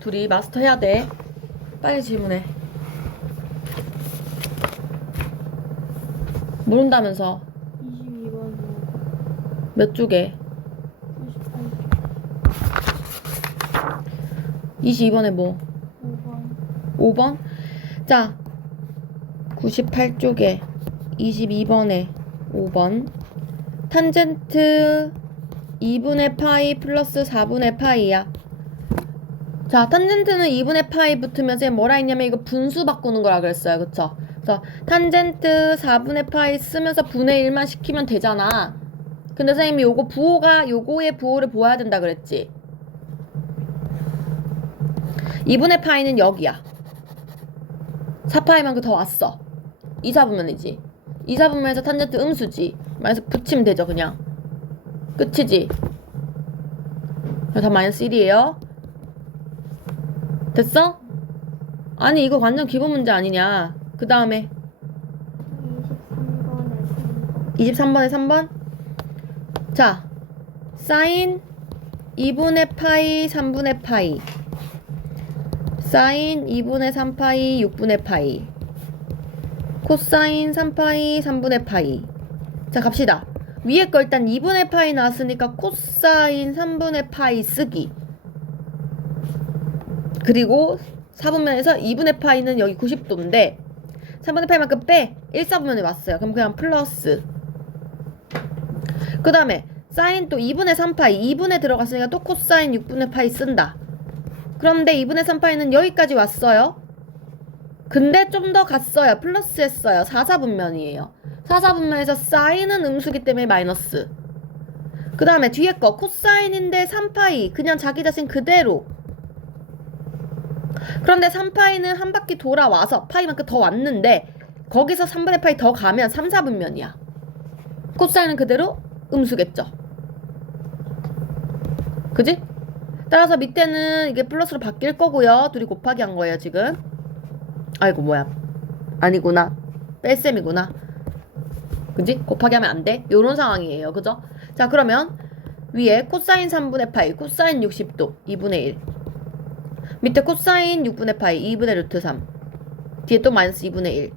둘이 마스터 해야 돼. 빨리 질문해. 모른다면서. 22번 몇 쪽에? 98쪽 22번에 뭐? 5번 5번? 자, 98쪽에 22번에 5번. 탄젠트 2분의 파이 플러스 4분의 파이야. 자, 탄젠트는 2분의 파이 붙으면 쌤 뭐라 했냐면 이거 분수 바꾸는 거라 그랬어요. 그쵸? 그래서 탄젠트 4분의 파이 쓰면서 분의 1만 시키면 되잖아. 근데 선생님이 요거 부호가 요거의 부호를 보아야 된다 그랬지. 2분의 파이는 여기야. 4파이만큼 더 왔어. 2, 4분면이지. 2, 4분면에서 탄젠트 음수지. 마이너스 붙이면 되죠 그냥. 끝이지. 다 마이너스 1이에요. 됐어? 아니 이거 완전 기본 문제 아니냐. 그 다음에 23번에 3번. 자, 사인 2분의 파이 3분의 파이, 사인 2분의 3파이 6분의 파이, 코사인 3파이 3분의 파이. 자, 갑시다. 위에 거 일단 2분의 파이 나왔으니까 코사인 3분의 파이 쓰기. 그리고 4분면에서 2분의 파이는 여기 90도인데 3분의 파이만큼 빼 1, 4분면에 왔어요. 그럼 그냥 플러스. 그 다음에 사인 또 2분의 3파이 2분에 들어갔으니까 또 코사인 6분의 파이 쓴다. 그런데 2분의 3파이는 여기까지 왔어요. 근데 좀 더 갔어요. 플러스 했어요. 4, 4분면이에요. 4, 4분면에서 사인은 음수기 때문에 마이너스. 그 다음에 뒤에 거 코사인인데 3파이 그냥 자기 자신 그대로. 그런데 3파이는 한 바퀴 돌아와서 파이만큼 더 왔는데 거기서 3분의 파이 더 가면 3, 4분면이야. 코사인은 그대로 음수겠죠. 그지? 따라서 밑에는 이게 플러스로 바뀔 거고요. 둘이 곱하기 한 거예요 지금. 아이고 뭐야, 아니구나, 뺄셈이구나. 그지? 곱하기 하면 안 돼. 요런 상황이에요. 그죠? 자, 그러면 위에 코사인 3분의 파이 코사인 60도 2분의 1, 밑에 코사인 6분의 파이 2분의 루트 3, 뒤에 또 마이너스 2분의 1.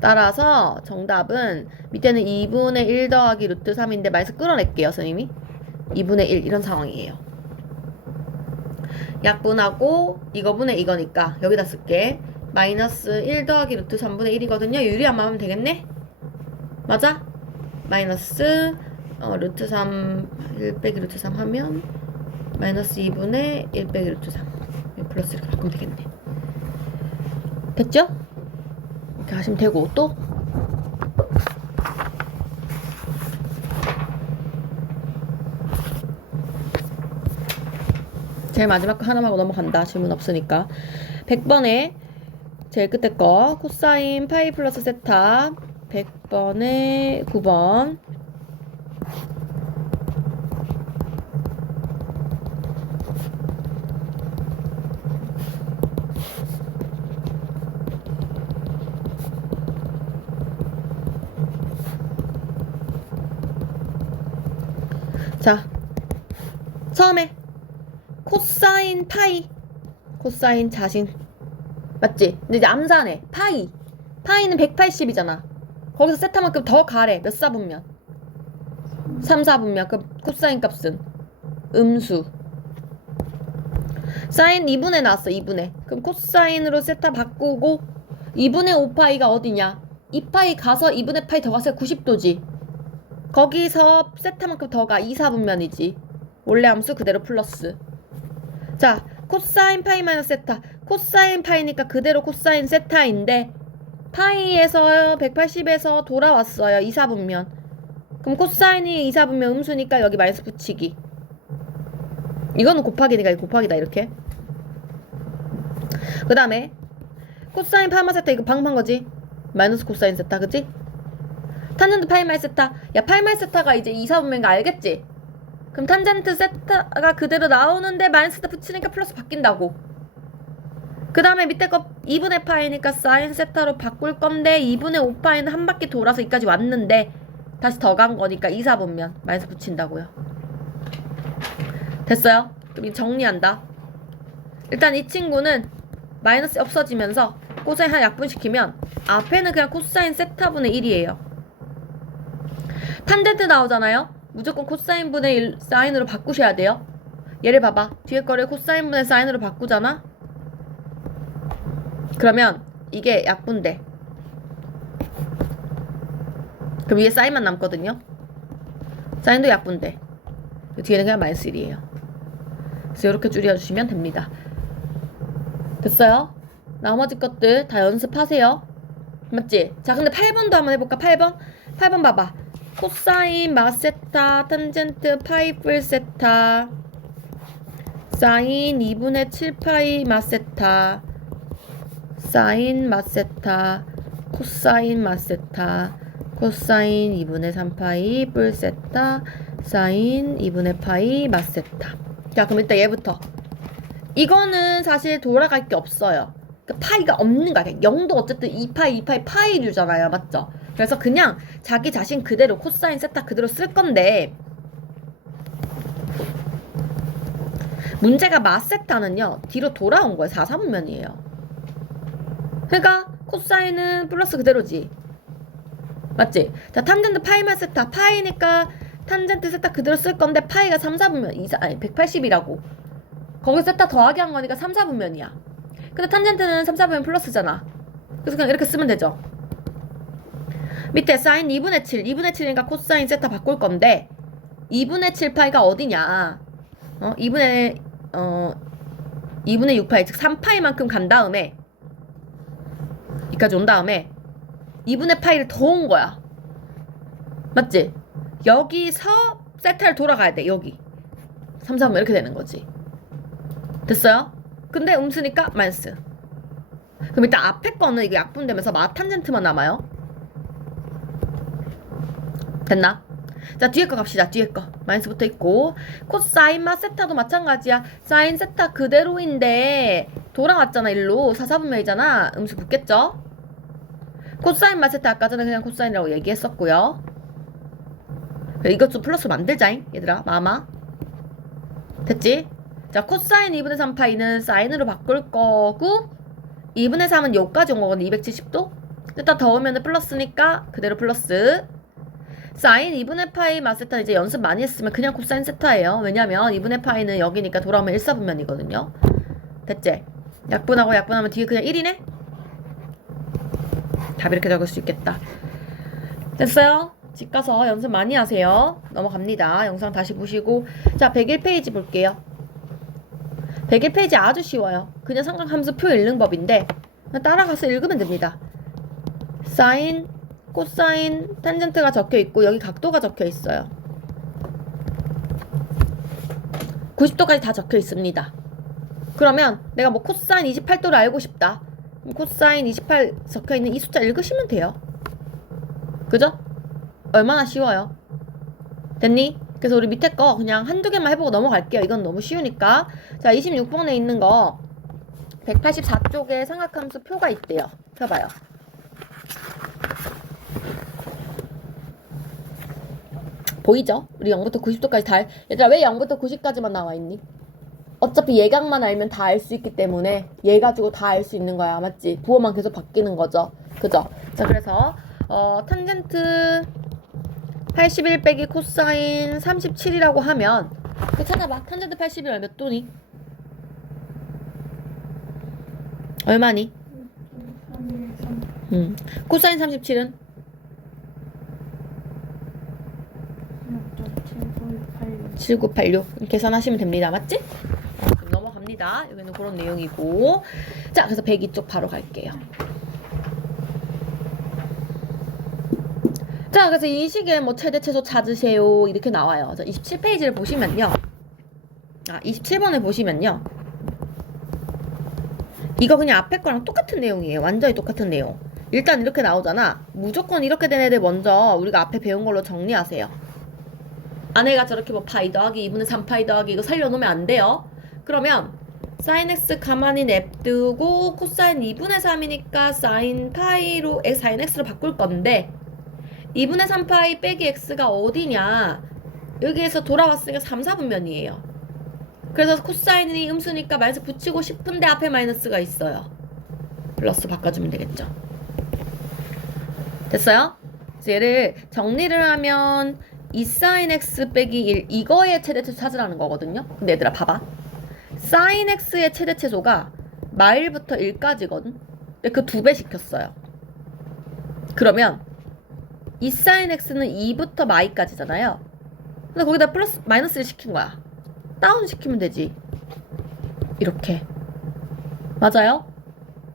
따라서 정답은 밑에는 2분의 1 더하기 루트 3인데 마이너스 끌어낼게요 선생님이. 2분의 1 이런 상황이에요. 약분하고 이거분의 이거니까 여기다 쓸게. 마이너스 1 더하기 루트 3분의 1이거든요 유리함만 하면 되겠네? 맞아? 마이너스 루트 3 1 빼기 루트 3 하면 마이너스 2분의 1 빼기 루트 3 플러스 이렇게 바꾸면 되겠네. 됐죠? 이렇게 하시면 되고. 또 제일 마지막 거 하나만 하고 넘어간다. 질문 없으니까. 100번에 제일 끝에 거 코사인 파이 플러스 세타 100번에 9번. 자, 처음에 코사인 파이, 코사인 자신 맞지? 근데 이제 암산해. 파이는 180이잖아 거기서 세타만큼 더 가래. 몇 사분면? 3, 4분면. 그럼 코사인 값은 음수. 사인 2분의 나왔어. 2분의. 그럼 코사인으로 세타 바꾸고 2분의 5파이가 어디냐? 2파이 가서 2분의 파이 더 가서 90도지. 거기서 세타만큼 더 가. 2, 4분면이지. 원래 함수 그대로 플러스. 자, 코사인 파이 마이너스 세타. 코사인 파이니까 그대로 코사인 세타인데 파이에서 180에서 돌아왔어요. 2, 4분면. 그럼 코사인이 2, 4분면 음수니까 여기 마이너스 붙이기. 이거는 곱하기니까 이거 곱하기다 이렇게. 그 다음에 코사인 파이 마이너스 세타 이거 방법한 거지. 마이너스 코사인 세타 그치? 탄젠트 파이 마이너스 세타. 야, 파이 마이너스 세타가 이제 2, 4분면인 거 알겠지? 그럼 탄젠트 세타가 그대로 나오는데 마이너스 세타 붙이니까 플러스 바뀐다고. 그 다음에 밑에 거 2분의 파이니까 사인 세타로 바꿀 건데 2분의 5파이는 한 바퀴 돌아서 여기까지 왔는데 다시 더 간 거니까 2, 4분면 마이너스 붙인다고요. 됐어요? 그럼 이제 정리한다. 일단 이 친구는 마이너스 없어지면서 코사인 하나 약분시키면 앞에는 그냥 코사인 세타분의 1이에요. 탄젠트 나오잖아요. 무조건 코사인 분의 1 사인으로 바꾸셔야 돼요. 얘를 봐봐. 뒤에 거를 코사인 분의 사인으로 바꾸잖아. 그러면 이게 약분돼. 그럼 위에 사인만 남거든요. 사인도 약분돼. 뒤에는 그냥 마이너스 1이에요. 그래서 이렇게 줄여주시면 됩니다. 됐어요? 나머지 것들 다 연습하세요. 맞지? 자, 근데 8번도 한번 해볼까? 8번 봐봐. 코사인 마세타 탄젠트 파이 풀 세타 사인 2분의 7파이 마세타 사인 마세타 코사인 마세타 코사인 2분의 3파이 풀 세타 사인 2분의 파이 마세타. 자, 그럼 일단 얘부터. 이거는 사실 돌아갈 게 없어요. 그러니까 파이가 없는 거야. 0도 어쨌든 2파이 파이류잖아요. 맞죠? 그래서 그냥 자기 자신 그대로 코사인 세타 그대로 쓸 건데, 문제가 마세타는요 뒤로 돌아온 거예요. 4사분면이에요. 그러니까 코사인은 플러스 그대로지. 맞지? 자, 탄젠트 파이 마세타 파이니까 탄젠트 세타 그대로 쓸 건데 파이가 3, 4분면 아니 180이라고. 거기 세타 더하기 한 거니까 3, 4분면이야. 근데 탄젠트는 3, 4분면 플러스잖아. 그래서 그냥 이렇게 쓰면 되죠. 밑에 사인 2분의 7 2분의 7이니까 코사인 세타 바꿀 건데 2분의 7파이가 어디냐. 2분의 6파이 즉 3파이만큼 간 다음에 여기까지 온 다음에 2분의 파이를 더 온 거야. 맞지? 여기서 세타를 돌아가야 돼. 여기 3, 4분 이렇게 되는 거지. 됐어요? 근데 음수니까 마이너스. 그럼 일단 앞에 거는 이게 약분되면서 마탄젠트만 남아요. 됐나? 자, 뒤에 거 갑시다. 뒤에 거 마이너스 붙어 있고, 코사인 마세타도 마찬가지야. 사인 세타 그대로인데 돌아왔잖아. 일로 4, 4분면이잖아. 음수 붙겠죠? 코사인 마세타 아까 전에 그냥 코사인이라고 얘기했었고요. 이것 좀 플러스 만들자잉 얘들아. 마마 됐지? 자, 코사인 2분의 3파이는 사인으로 바꿀 거고 2분의 3은 여기까지 온 거거든. 270도. 일단 더우면 플러스니까 그대로 플러스. 사인 2분의 파이 마세타 이제 연습 많이 했으면 그냥 코사인 세타예요. 왜냐면 2분의 파이는 여기니까 돌아오면 1사분면이거든요. 됐지? 약분하고 약분하면 뒤에 그냥 1이네? 답 이렇게 적을 수 있겠다. 됐어요? 집 가서 연습 많이 하세요. 넘어갑니다. 영상 다시 보시고. 자, 101페이지 볼게요. 101페이지 아주 쉬워요. 그냥 삼각함수 표 읽는 법인데 그냥 따라가서 읽으면 됩니다. 사인, 코사인, 탄젠트가 적혀 있고 여기 각도가 적혀 있어요. 90도까지 다 적혀 있습니다. 그러면 내가 뭐 코사인 28도를 알고 싶다. 코사인 28 적혀 있는 이 숫자 읽으시면 돼요. 그죠? 얼마나 쉬워요. 됐니? 그래서 우리 밑에 거 그냥 한두 개만 해보고 넘어갈게요. 이건 너무 쉬우니까. 자, 26번에 있는 거 184쪽에 삼각함수 표가 있대요. 펴봐요. 보이죠? 우리 0부터 90도까지 다 얘들아, 왜 0부터 90까지만 나와있니? 어차피 예각만 알면 다 알 수 있기 때문에 얘 가지고 다 알 수 있는 거야. 맞지? 부호만 계속 바뀌는 거죠. 그죠? 자, 그래서 탄젠트 81 빼기 코사인 37이라고 하면 찾아봐. 탄젠트 81 몇 도니? 얼마니? 코사인 37은? 7986 계산하시면 됩니다. 맞지? 좀 넘어갑니다. 여기는 그런 내용이고. 자, 그래서 102쪽 바로 갈게요. 자, 그래서 이 시기에 뭐 최대 최소 찾으세요 이렇게 나와요. 자, 27페이지를 보시면요. 27번을 보시면요. 이거 그냥 앞에 거랑 똑같은 내용이에요. 완전히 똑같은 내용. 일단 이렇게 나오잖아. 무조건 이렇게 된 애들 먼저 우리가 앞에 배운 걸로 정리하세요. 안에가 저렇게 뭐 파이 더하기 2분의 3파이 더하기 이거 살려놓으면 안 돼요. 그러면 사인 x 가만히 냅두고 코사인 2분의 3이니까 사인 파이로 사인 x로 바꿀 건데 2분의 3파이 빼기 x가 어디냐? 여기에서 돌아왔으니까 3, 4분면이에요. 그래서 코사인이 음수니까 마이너스 붙이고 싶은데 앞에 마이너스가 있어요. 플러스 바꿔주면 되겠죠. 됐어요? 그래서 얘를 정리를 하면 2sin x 빼기 1 이거의 최대최소 찾으라는 거거든요. 근데 얘들아 봐봐. sin x의 최대최소가 마일부터 1까지거든. 근데 그 2배 시켰어요. 그러면 2sin x는 2부터 마이까지잖아요. 근데 거기다 플러스 마이너스를 시킨 거야. 다운 시키면 되지. 이렇게. 맞아요?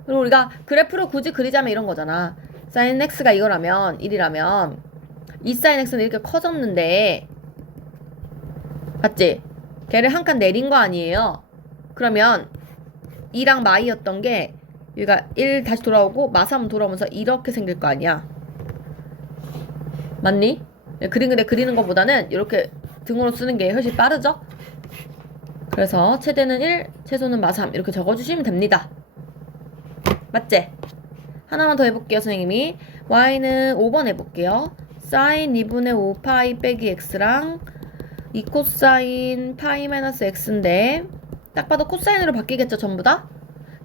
그리고 우리가 그래프로 굳이 그리자면 이런 거잖아. sin x가 이거라면 1이라면 2sin x는 이렇게 커졌는데 맞지? 걔를 한 칸 내린 거 아니에요? 그러면 2랑 마이였던 게 여기가 1 다시 돌아오고 마3 돌아오면서 이렇게 생길 거 아니야. 맞니? 그리는 것보다는 이렇게 등으로 쓰는 게 훨씬 빠르죠? 그래서 최대는 1, 최소는 마3 이렇게 적어주시면 됩니다. 맞지? 하나만 더 해볼게요, 선생님이. y는 5번 해볼게요. sin 2분의 5파이 빼기 x랑 2코사인 파이 마이너스 x인데 딱 봐도 코사인으로 바뀌겠죠, 전부 다?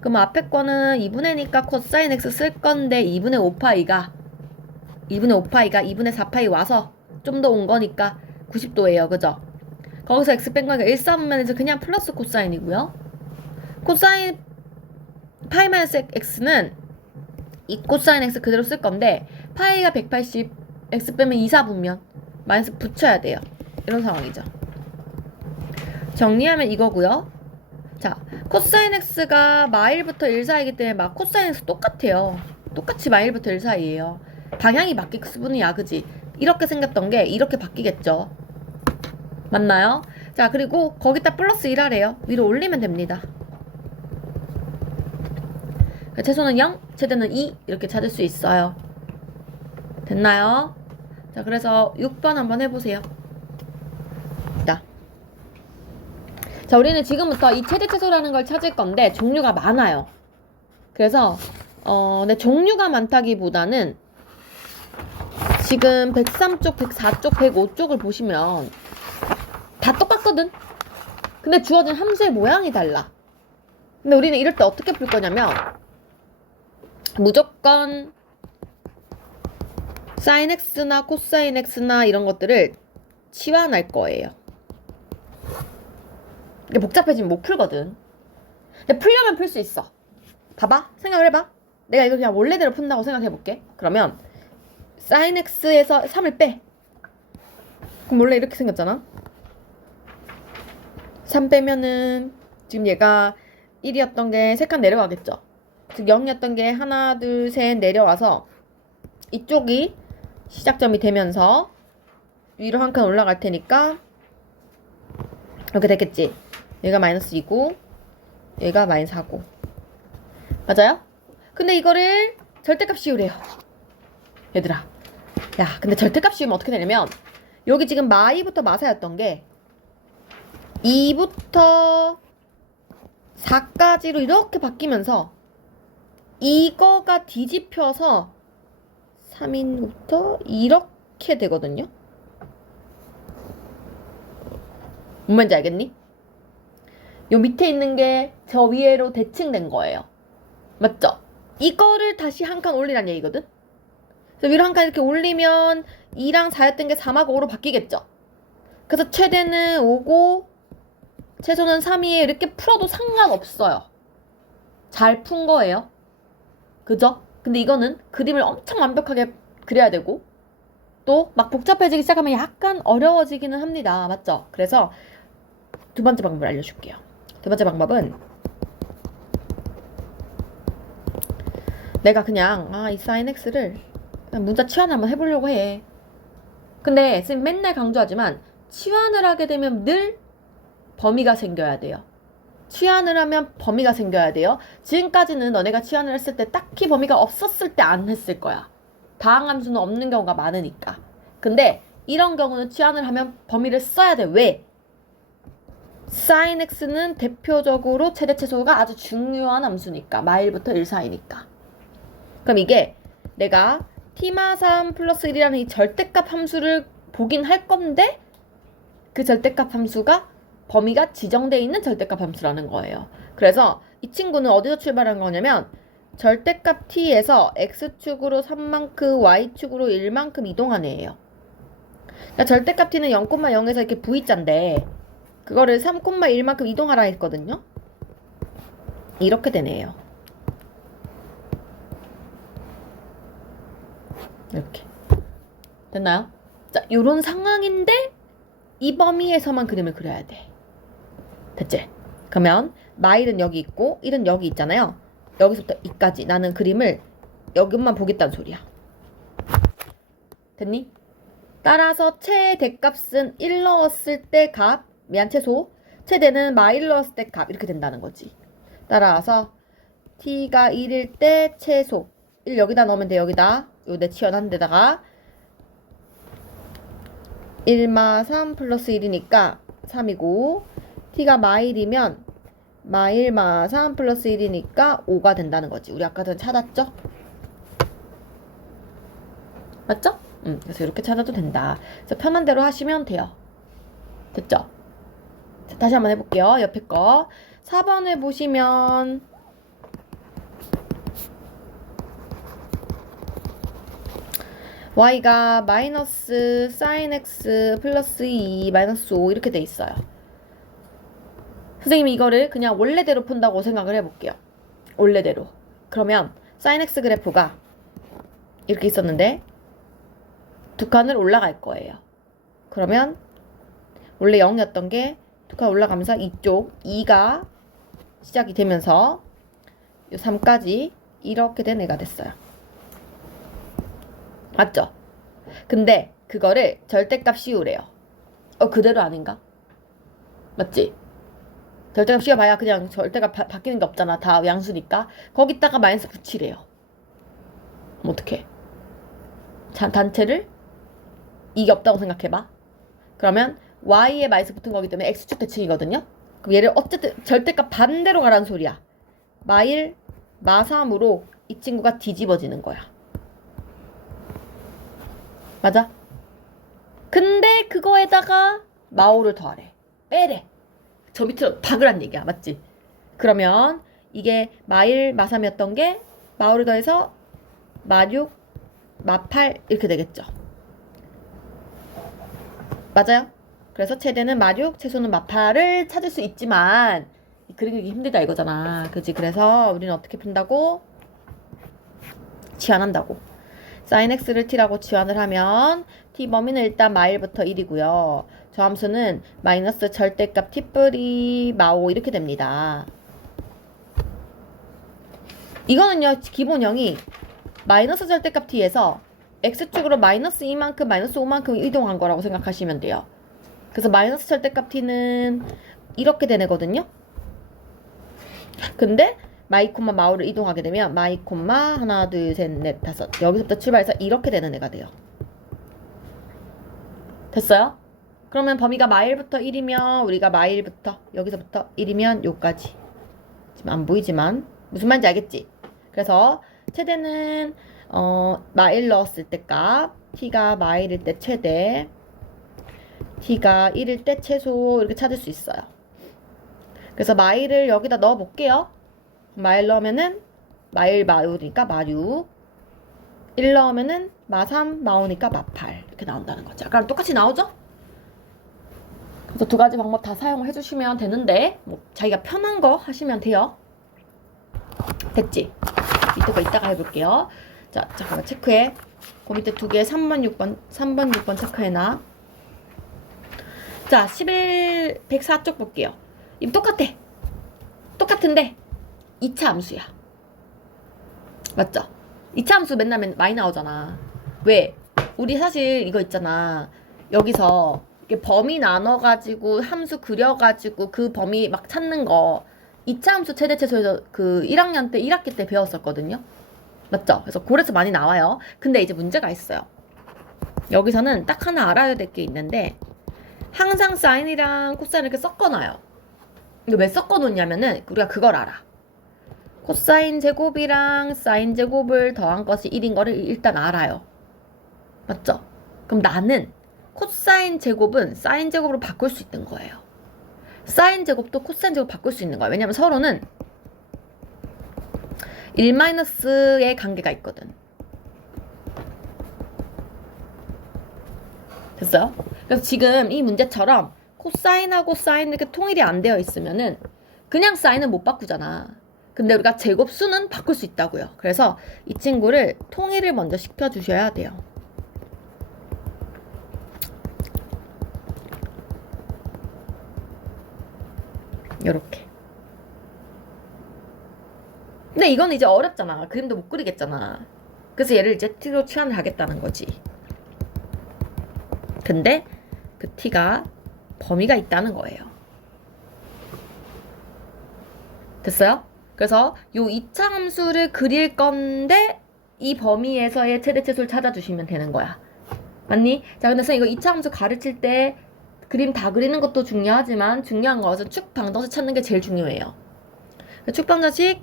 그럼 앞에 거는 2분의 니까 코사인 x 쓸 건데 2분의 5파이가 2분의 4파이 와서 좀 더 온 거니까 90도예요, 그죠? 거기서 x 뺀 거니까 1, 4분면에서 그냥 플러스 코사인이고요. 코사인 파이 마이너스 x는 이 코사인 x 그대로 쓸 건데 파이가 180, x 빼면 2, 4분면 마이너스 붙여야 돼요. 이런 상황이죠. 정리하면 이거고요. 자, 코사인 x가 마일부터 1 사이이기 때문에 막 코사인 x 똑같아요. 똑같이 마일부터 1 사이예요. 방향이 바뀔 수분이야, 그지? 이렇게 생겼던 게 이렇게 바뀌겠죠. 맞나요? 자, 그리고 거기다 플러스 1 하래요. 위로 올리면 됩니다. 최소는 0, 최대는 2 이렇게 찾을 수 있어요. 됐나요? 자, 그래서 6번 한번 해보세요. 자, 우리는 지금부터 이 최대 최소라는 걸 찾을 건데 종류가 많아요. 그래서 근데 종류가 많다기보다는 지금 103쪽, 104쪽, 105쪽을 보시면 다 똑같거든? 근데 주어진 함수의 모양이 달라. 근데 우리는 이럴 때 어떻게 풀 거냐면 무조건 sin x나 코사인 x나 이런 것들을 치환할 거예요. 이게 복잡해지면 못 풀거든. 근데 풀려면 풀 수 있어. 봐봐. 생각을 해봐. 내가 이거 그냥 원래대로 푼다고 생각해볼게. 그러면 sin x에서 3을 빼. 그럼 원래 이렇게 생겼잖아. 3 빼면은 지금 얘가 1이었던 게 3칸 내려가겠죠. 즉 0이었던 게 하나, 둘, 셋 내려와서 이쪽이 시작점이 되면서 위로 한 칸 올라갈 테니까 이렇게 됐겠지. 얘가 마이너스 2고 얘가 마이너스 4고 맞아요? 근데 이거를 절대값 씌우래요. 얘들아, 야, 근데 절대값 씌우면 어떻게 되냐면 여기 지금 마2부터 마4였던 게 2부터 4까지로 이렇게 바뀌면서 이거가 뒤집혀서 3인부터 이렇게 되거든요. 뭔 말인지 알겠니? 요 밑에 있는 게 저 위에로 대칭된 거예요. 맞죠? 이거를 다시 한 칸 올리란 얘기거든? 그래서 위로 한 칸 이렇게 올리면 2랑 4였던 게 3하고 5로 바뀌겠죠? 그래서 최대는 5고 최소는 3이에요. 이렇게 풀어도 상관없어요. 잘 푼 거예요. 그죠? 근데 이거는 그림을 엄청 완벽하게 그려야 되고 또 막 복잡해지기 시작하면 약간 어려워지기는 합니다. 맞죠? 그래서 두 번째 방법을 알려줄게요. 두 번째 방법은 내가 그냥 이 sin x를 그냥 문자 치환 한번 해보려고 해. 근데 쌤 맨날 강조하지만 치환을 하게 되면 늘 범위가 생겨야 돼요. 치환을 하면 범위가 생겨야 돼요. 지금까지는 너네가 치환을 했을 때 딱히 범위가 없었을 때 안 했을 거야. 다항함수는 없는 경우가 많으니까. 근데 이런 경우는 치환을 하면 범위를 써야 돼. 왜? sin x는 대표적으로 최대 최소가 아주 중요한 함수니까. 마일부터 1 사이니까. 그럼 이게 내가 t마3 플러스 1이라는 이 절대값 함수를 보긴 할 건데 그 절대값 함수가 범위가 지정되어 있는 절대값 함수라는 거예요. 그래서 이 친구는 어디서 출발한 거냐면 절대값 t에서 x축으로 3만큼 y축으로 1만큼 이동한 애예요. 그러니까 절대값 t는 0,0에서 이렇게 v자인데 그거를 3,1만큼 이동하라 했거든요. 이렇게 되네요. 이렇게 됐나요? 자, 요런 상황인데 이 범위에서만 그림을 그려야 돼. 됐지? 그러면 마일은 여기 있고 1은 여기 있잖아요. 여기서부터 이까지 나는 그림을 여기만 보겠다는 소리야. 됐니? 따라서 최대값은 1 넣었을 때 값, 미안 최소, 최대는 마일 넣었을 때 값 이렇게 된다는 거지. 따라서 t가 1일 때 최소 1 여기다 넣으면 돼. 여기다 요 내 치환한 데다가 1마3 플러스 1이니까 3이고 t가 마일이면 마일마 3 플러스 1이니까 5가 된다는 거지. 우리 아까 전에 찾았죠? 맞죠? 그래서 이렇게 찾아도 된다. 그래서 편한 대로 하시면 돼요. 됐죠? 자, 다시 한번 해볼게요. 옆에 거 4번을 보시면 y가 마이너스 sin x 플러스 2 마이너스 5 이렇게 돼 있어요. 선생님이 이거를 그냥 원래대로 푼다고 생각을 해볼게요. 원래대로. 그러면 sin x 그래프가 이렇게 있었는데 두 칸을 올라갈 거예요. 그러면 원래 0이었던 게 두 칸 올라가면서 이쪽 2가 시작이 되면서 요 3까지 이렇게 된 애가 됐어요. 맞죠? 근데 그거를 절대값 씌우래요. 그대로 아닌가? 맞지? 절대값 씌워봐야 그냥 절대값 바뀌는 게 없잖아. 다 양수니까. 거기다가 마이너스 붙이래요. 그럼 어떡해? 단체를 이게 없다고 생각해봐. 그러면 y에 마이너스 붙은 거기 때문에 x축 대칭이거든요. 그럼 얘를 어쨌든 절대값 반대로 가라는 소리야. 마일 마3으로 이 친구가 뒤집어지는 거야. 맞아? 근데 그거에다가 마5를 더하래. 빼래. 저 밑으로 박으란 얘기야. 맞지? 그러면 이게 마1, 마3이었던 게 마5를 더해서 마6, 마8 이렇게 되겠죠. 맞아요? 그래서 최대는 마6, 최소는 마8을 찾을 수 있지만 그리기 힘들다 이거잖아. 그지? 그래서 우리는 어떻게 푼다고? 치환한다고. sin x를 t라고 치환을 하면 t 범위는 일단 마일부터 1이고요. 저 함수는 마이너스 절대값 t 뿌리 마5 이렇게 됩니다. 이거는요. 기본형이 마이너스 절대값 t에서 x축으로 마이너스 2만큼 마이너스 5만큼 이동한 거라고 생각하시면 돼요. 그래서 마이너스 절대값 t는 이렇게 된 애거든요. 근데 마이 콤마 마오를 이동하게 되면 마이 콤마 하나 둘 셋 넷 다섯 여기서부터 출발해서 이렇게 되는 애가 돼요. 됐어요? 그러면 범위가 마일부터 1이면 우리가 마일부터 여기서부터 1이면 요까지. 지금 안 보이지만 무슨 말인지 알겠지? 그래서 최대는 마일 넣었을 때 값, t가 마일일 때 최대, t가 1일 때 최소 이렇게 찾을 수 있어요. 그래서 마일을 여기다 넣어 볼게요. 마일 넣으면은 마일 마5니까 마6, 1 넣으면은 마3 마5니까 마8 이렇게 나온다는 거죠. 아까랑 똑같이 나오죠? 그래서 두 가지 방법 다 사용해 주시면 되는데 뭐 자기가 편한 거 하시면 돼요. 됐지? 밑에 거 이따가 해볼게요. 자, 잠깐만 체크해. 그 밑에 두 개 3번 6번 체크해놔. 자, 104쪽 볼게요. 이 똑같아. 똑같은데 2차 함수야. 맞죠? 2차 함수 맨날 많이 나오잖아. 왜? 우리 사실 이거 있잖아. 여기서 이렇게 범위 나눠가지고 함수 그려가지고 그 범위 막 찾는 거 2차 함수 최대 최소에서 그 1학년 때 1학기 때 배웠었거든요. 맞죠? 그래서 그래서 많이 나와요. 근데 이제 문제가 있어요. 여기서는 딱 하나 알아야 될 게 있는데 항상 사인이랑 코사인을 이렇게 섞어놔요. 이거 왜 섞어놓냐면은 우리가 그걸 알아. 코사인 제곱이랑 사인 제곱을 더한 것이 1인 거를 일단 알아요. 맞죠? 그럼 나는 코사인 제곱은 사인 제곱으로 바꿀 수 있는 거예요. 사인 제곱도 코사인 제곱 바꿀 수 있는 거야. 왜냐면 서로는 1-의 관계가 있거든. 됐어요? 그래서 지금 이 문제처럼 코사인하고 사인 이렇게 통일이 안 되어 있으면은 그냥 사인은 못 바꾸잖아. 근데 우리가 제곱수는 바꿀 수 있다고요. 그래서 이 친구를 통일을 먼저 시켜주셔야 돼요. 요렇게. 근데 이건 이제 어렵잖아. 그림도 못 그리겠잖아. 그래서 얘를 이제 t로 치환을 하겠다는 거지. 근데 그 t가 범위가 있다는 거예요. 됐어요? 그래서 요 2차 함수를 그릴 건데 이 범위에서의 최대 최소를 찾아주시면 되는 거야. 맞니? 자, 근데 선생님 이거 2차 함수 가르칠 때 그림 다 그리는 것도 중요하지만 중요한 것은 축 방정식 찾는 게 제일 중요해요. 축 방정식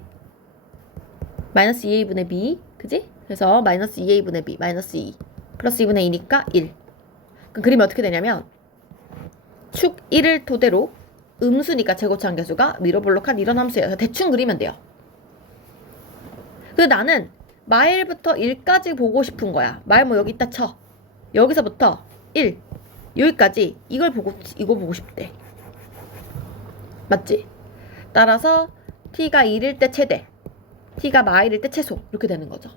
마이너스 2a분의 b, 그지? 그래서 마이너스 2a분의 b, 마이너스 2 플러스 2분의 2니까 1. 그럼 그림이 어떻게 되냐면 축 1을 토대로 음수니까 제곱차함계수가 미로블록한 이런 함수예요. 대충 그리면 돼요. 근데 나는 마일부터 1까지 보고 싶은 거야. 마일 뭐 여기 있다 쳐. 여기서부터 1 여기까지 이거 보고 싶대. 맞지? 따라서 t가 1일 때 최대, t가 마일일 때 최소 이렇게 되는 거죠.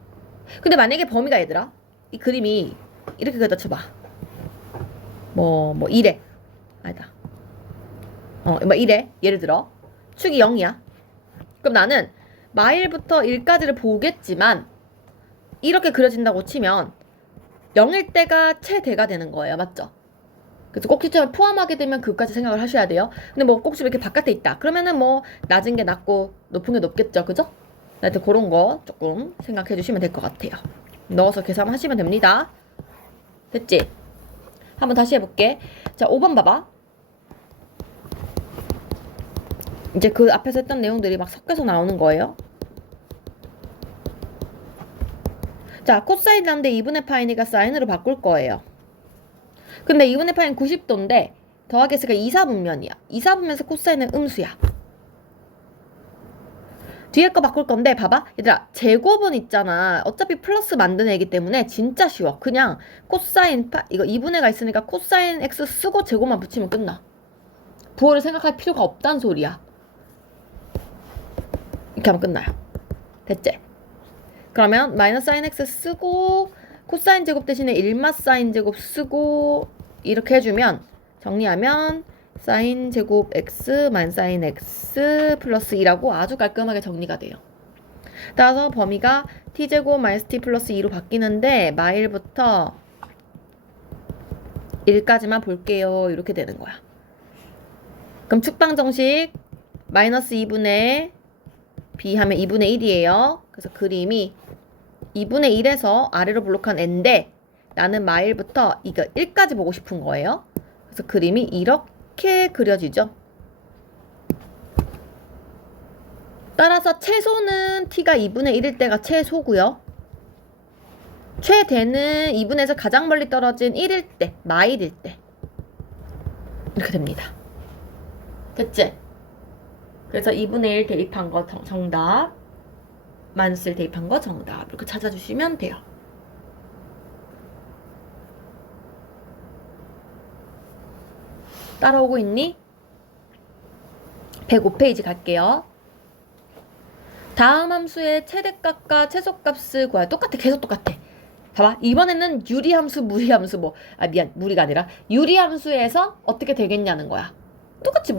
근데 만약에 범위가 얘들아 이 그림이 이렇게 그려다 쳐봐. 뭐 이래. 아니다. 뭐 이래. 예를 들어 축이 0이야. 그럼 나는 마일부터 1까지를 보겠지만 이렇게 그려진다고 치면 0일 때가 최대가 되는 거예요. 맞죠? 그래서 꼭지점을 포함하게 되면 그까지 생각을 하셔야 돼요. 근데 뭐 꼭지점 이렇게 바깥에 있다. 그러면은 뭐 낮은 게 낮고 높은 게 높겠죠. 그죠? 하여튼 그런 거 조금 생각해 주시면 될 것 같아요. 넣어서 계산하시면 됩니다. 됐지? 한번 다시 해볼게. 자, 5번 봐봐. 이제 그 앞에서 했던 내용들이 막 섞여서 나오는 거예요. 자, 코사인 나는데 2분의 파이니까 사인으로 바꿀 거예요. 근데 2분의 파이는 90도인데 더하기 S가 2사분면이야. 2사분면에서 코사인은 음수야. 뒤에 거 바꿀 건데 봐봐. 얘들아, 제곱은 있잖아. 어차피 플러스 만드는 애기 때문에 진짜 쉬워. 그냥 코사인 이거 2분의가 있으니까 코사인 X 쓰고 제곱만 붙이면 끝나. 부호를 생각할 필요가 없단 소리야. 이렇게 하면 끝나요. 됐지? 그러면 마이너스 사인 X 쓰고 코사인 제곱 대신에 1마 사인 제곱 쓰고 이렇게 해주면 정리하면 사인 제곱 X 마이너스 사인 X 플러스 2라고 아주 깔끔하게 정리가 돼요. 따라서 범위가 t제곱 마이너스 t 플러스 2로 바뀌는데 마일부터 1까지만 볼게요. 이렇게 되는 거야. 그럼 축방정식 마이너스 2분의 b 하면 2분의 1이에요. 그래서 그림이 2분의 1에서 아래로 블록한 n인데 나는 마일부터 이거 1까지 보고 싶은 거예요. 그래서 그림이 이렇게 그려지죠. 따라서 최소는 t가 2분의 1일 때가 최소고요. 최대는 2분에서 가장 멀리 떨어진 1일 때, 마일일 때 이렇게 됩니다. 됐지? 그래서 2분의 1 대입한 거 정답, 마이너스 1 대입한 거 정답 이렇게 찾아주시면 돼요. 따라오고 있니? 105페이지 갈게요. 다음 함수의 최대값과 최소값을 구하여. 똑같아. 계속 똑같아. 봐봐. 이번에는 유리함수, 무리함수 무리가 아니라 유리함수에서 어떻게 되겠냐는 거야. 똑같이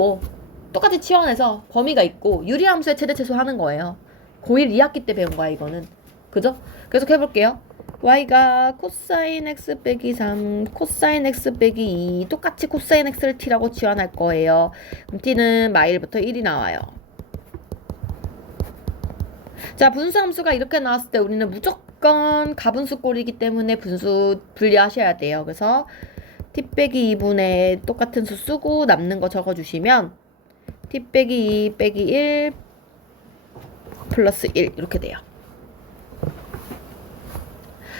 똑같이 치환해서 범위가 있고 유리함수의 최대 최소 하는 거예요. 고1 2학기 때 배운 거야 이거는. 그죠? 계속 해볼게요. y가 코사인 x 빼기 3 코사인 x 빼기 2 똑같이 코사인 x를 t라고 치환할 거예요. 그럼 t는 마일부터 1이 나와요. 자, 분수함수가 이렇게 나왔을 때 우리는 무조건 가분수 꼴이기 때문에 분수 분리하셔야 돼요. 그래서 t 빼기 2분의 똑같은 수 쓰고 남는 거 적어주시면 t 빼기 2 빼기 1 플러스 1 이렇게 돼요.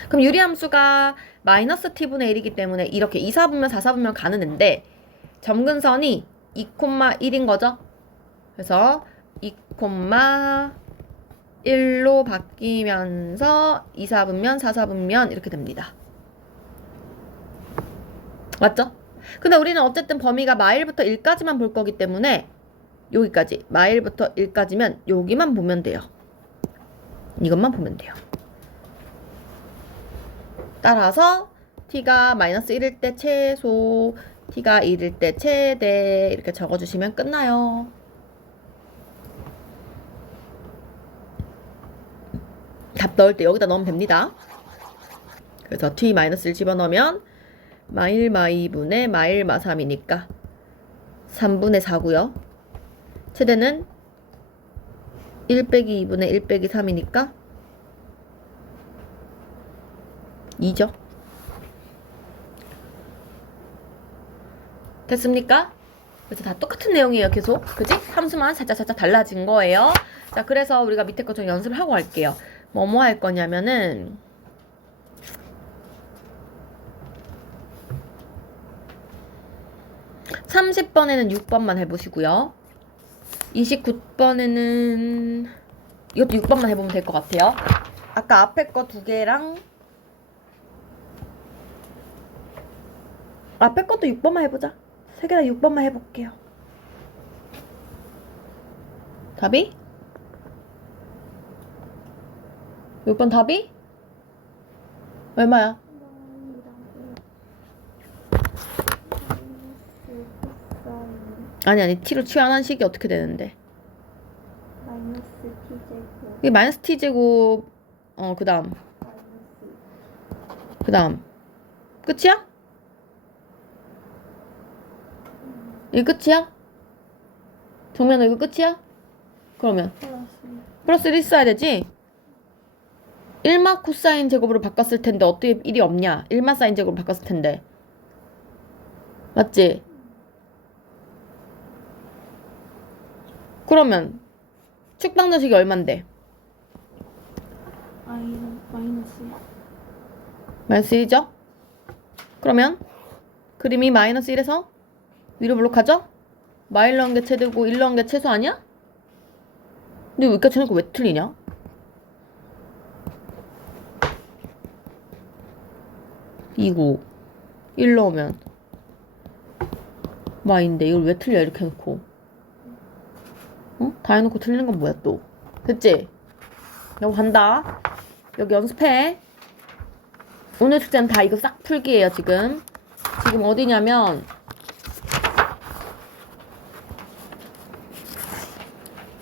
그럼 유리함수가 마이너스 t분의 1이기 때문에 이렇게 2사분면 4사분면 가는 앤데 점근선이 2,1인 거죠. 그래서 2,1로 바뀌면서 2, 4분면, 4, 4분면 이렇게 됩니다. 맞죠? 근데 우리는 어쨌든 범위가 마일부터 1까지만 볼 거기 때문에 여기까지 마일부터 1까지면 여기만 보면 돼요. 이것만 보면 돼요. 따라서 t가 마이너스 1일 때 최소, t가 1일 때 최대 이렇게 적어주시면 끝나요. 답 넣을 때 여기다 넣으면 됩니다. 그래서 t 마이너스 1 집어넣으면 마일 마2분의 마일 마3이니까 3분의 4고요. 최대는 1 빼기 2분의 1 빼기 3이니까 2죠. 됐습니까? 그래서 다 똑같은 내용이에요. 계속. 그지? 함수만 살짝 달라진 거예요. 자, 그래서 우리가 밑에 거 좀 연습을 하고 갈게요. 뭐뭐 할 거냐면은 30번에는 6번만 해보시고요. 29번에는 이것도 6번만 해보면 될 것 같아요. 아까 앞에 거 두 개랑 앞에 것도 6번만 해보자. 세 개 다 6번만 해볼게요. 답이? 6번 답이? 얼마야? 아니 t로 치환한 식이 어떻게 되는데? 마이너스 t제곱 이게 마이너스 t제곱 그 다음 끝이야? 이게 끝이야? 정면아 이거 끝이야? 그러면 플러스 1 써야 되지? 1마 코사인 제곱으로 바꿨을 텐데 어떻게 1이 없냐? 1마 사인 제곱으로 바꿨을 텐데 맞지? 그러면 축방정식이 얼만데? 마이너스야. 마이너스 1이죠? 그러면 그림이 마이너스 1에서 위로 블록하죠? 마일 넣은 게 최대고 1 넣은 게 최소 아니야? 근데 여기까지 해놓고 왜 틀리냐? 이고 1 넣으면 마인데 이걸 왜 틀려 이렇게 해놓고 다 해놓고 틀리는 건 뭐야 또? 됐지? 여기 간다. 여기 연습해. 오늘 숙제는 다 이거 싹 풀기예요 지금. 지금 어디냐면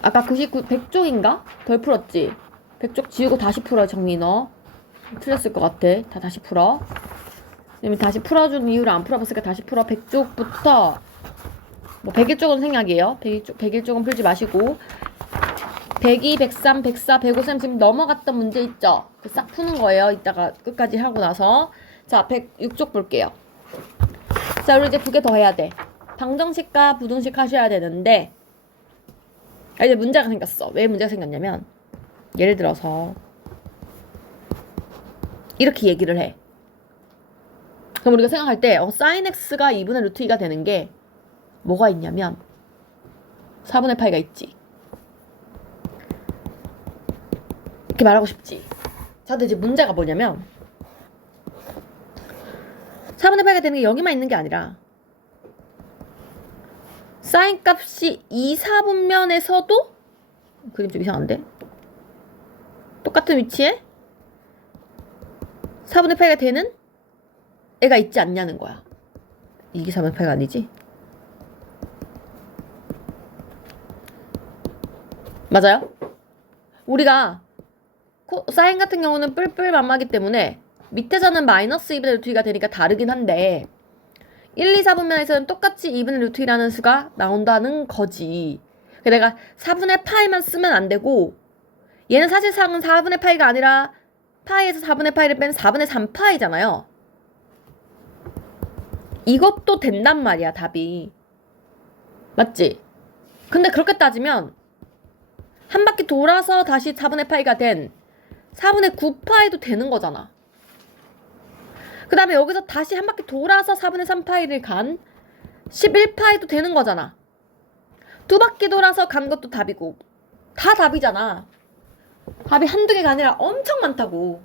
아까 100쪽인가? 덜 풀었지? 100쪽 지우고 다시 풀어 정리 너. 틀렸을 것 같아. 다 다시 풀어. 이미 다시 풀어준 이유를 안 풀어봤으니까 다시 풀어. 100쪽부터 뭐 101쪽은 생략이에요. 101쪽은 풀지 마시고 102, 103, 104, 105쌤 지금 넘어갔던 문제 있죠? 그 싹 푸는 거예요. 이따가 끝까지 하고 나서. 자, 106쪽 볼게요. 자, 우리 이제 2개 더 해야 돼. 방정식과 부등식 하셔야 되는데 이제 문제가 생겼어. 왜 문제가 생겼냐면 예를 들어서 이렇게 얘기를 해. 그럼 우리가 생각할 때 sin x가 2분의 루트 2가 되는 게 뭐가 있냐면 4분의 파이가 있지. 이렇게 말하고 싶지. 자, 근데 이제 문제가 뭐냐면 4분의 파이가 되는 게 여기만 있는 게 아니라 사인 값이 2, 4분면에서도 그림 좀 이상한데? 똑같은 위치에 4분의 파이가 되는 애가 있지 않냐는 거야. 이게 4분의 파이가 아니지? 맞아요? 우리가 사인 같은 경우는 뿔뿔 만마기 때문에 밑에서는 마이너스 2분의 루트 2가 되니까 다르긴 한데 1, 2, 4분면에서는 똑같이 2분의 루트 2라는 수가 나온다는 거지. 내가 4분의 파이만 쓰면 안 되고 얘는 사실상은 4분의 파이가 아니라 파이에서 4분의 파이를 뺀 4분의 3파이잖아요. 이것도 된단 말이야 답이. 맞지? 근데 그렇게 따지면 한 바퀴 돌아서 다시 4분의 파이가 된 4분의 9파이도 되는 거잖아. 그 다음에 여기서 다시 한 바퀴 돌아서 4분의 3파이를 간 11파이도 되는 거잖아. 두 바퀴 돌아서 간 것도 답이고 다 답이잖아. 답이 한두 개가 아니라 엄청 많다고.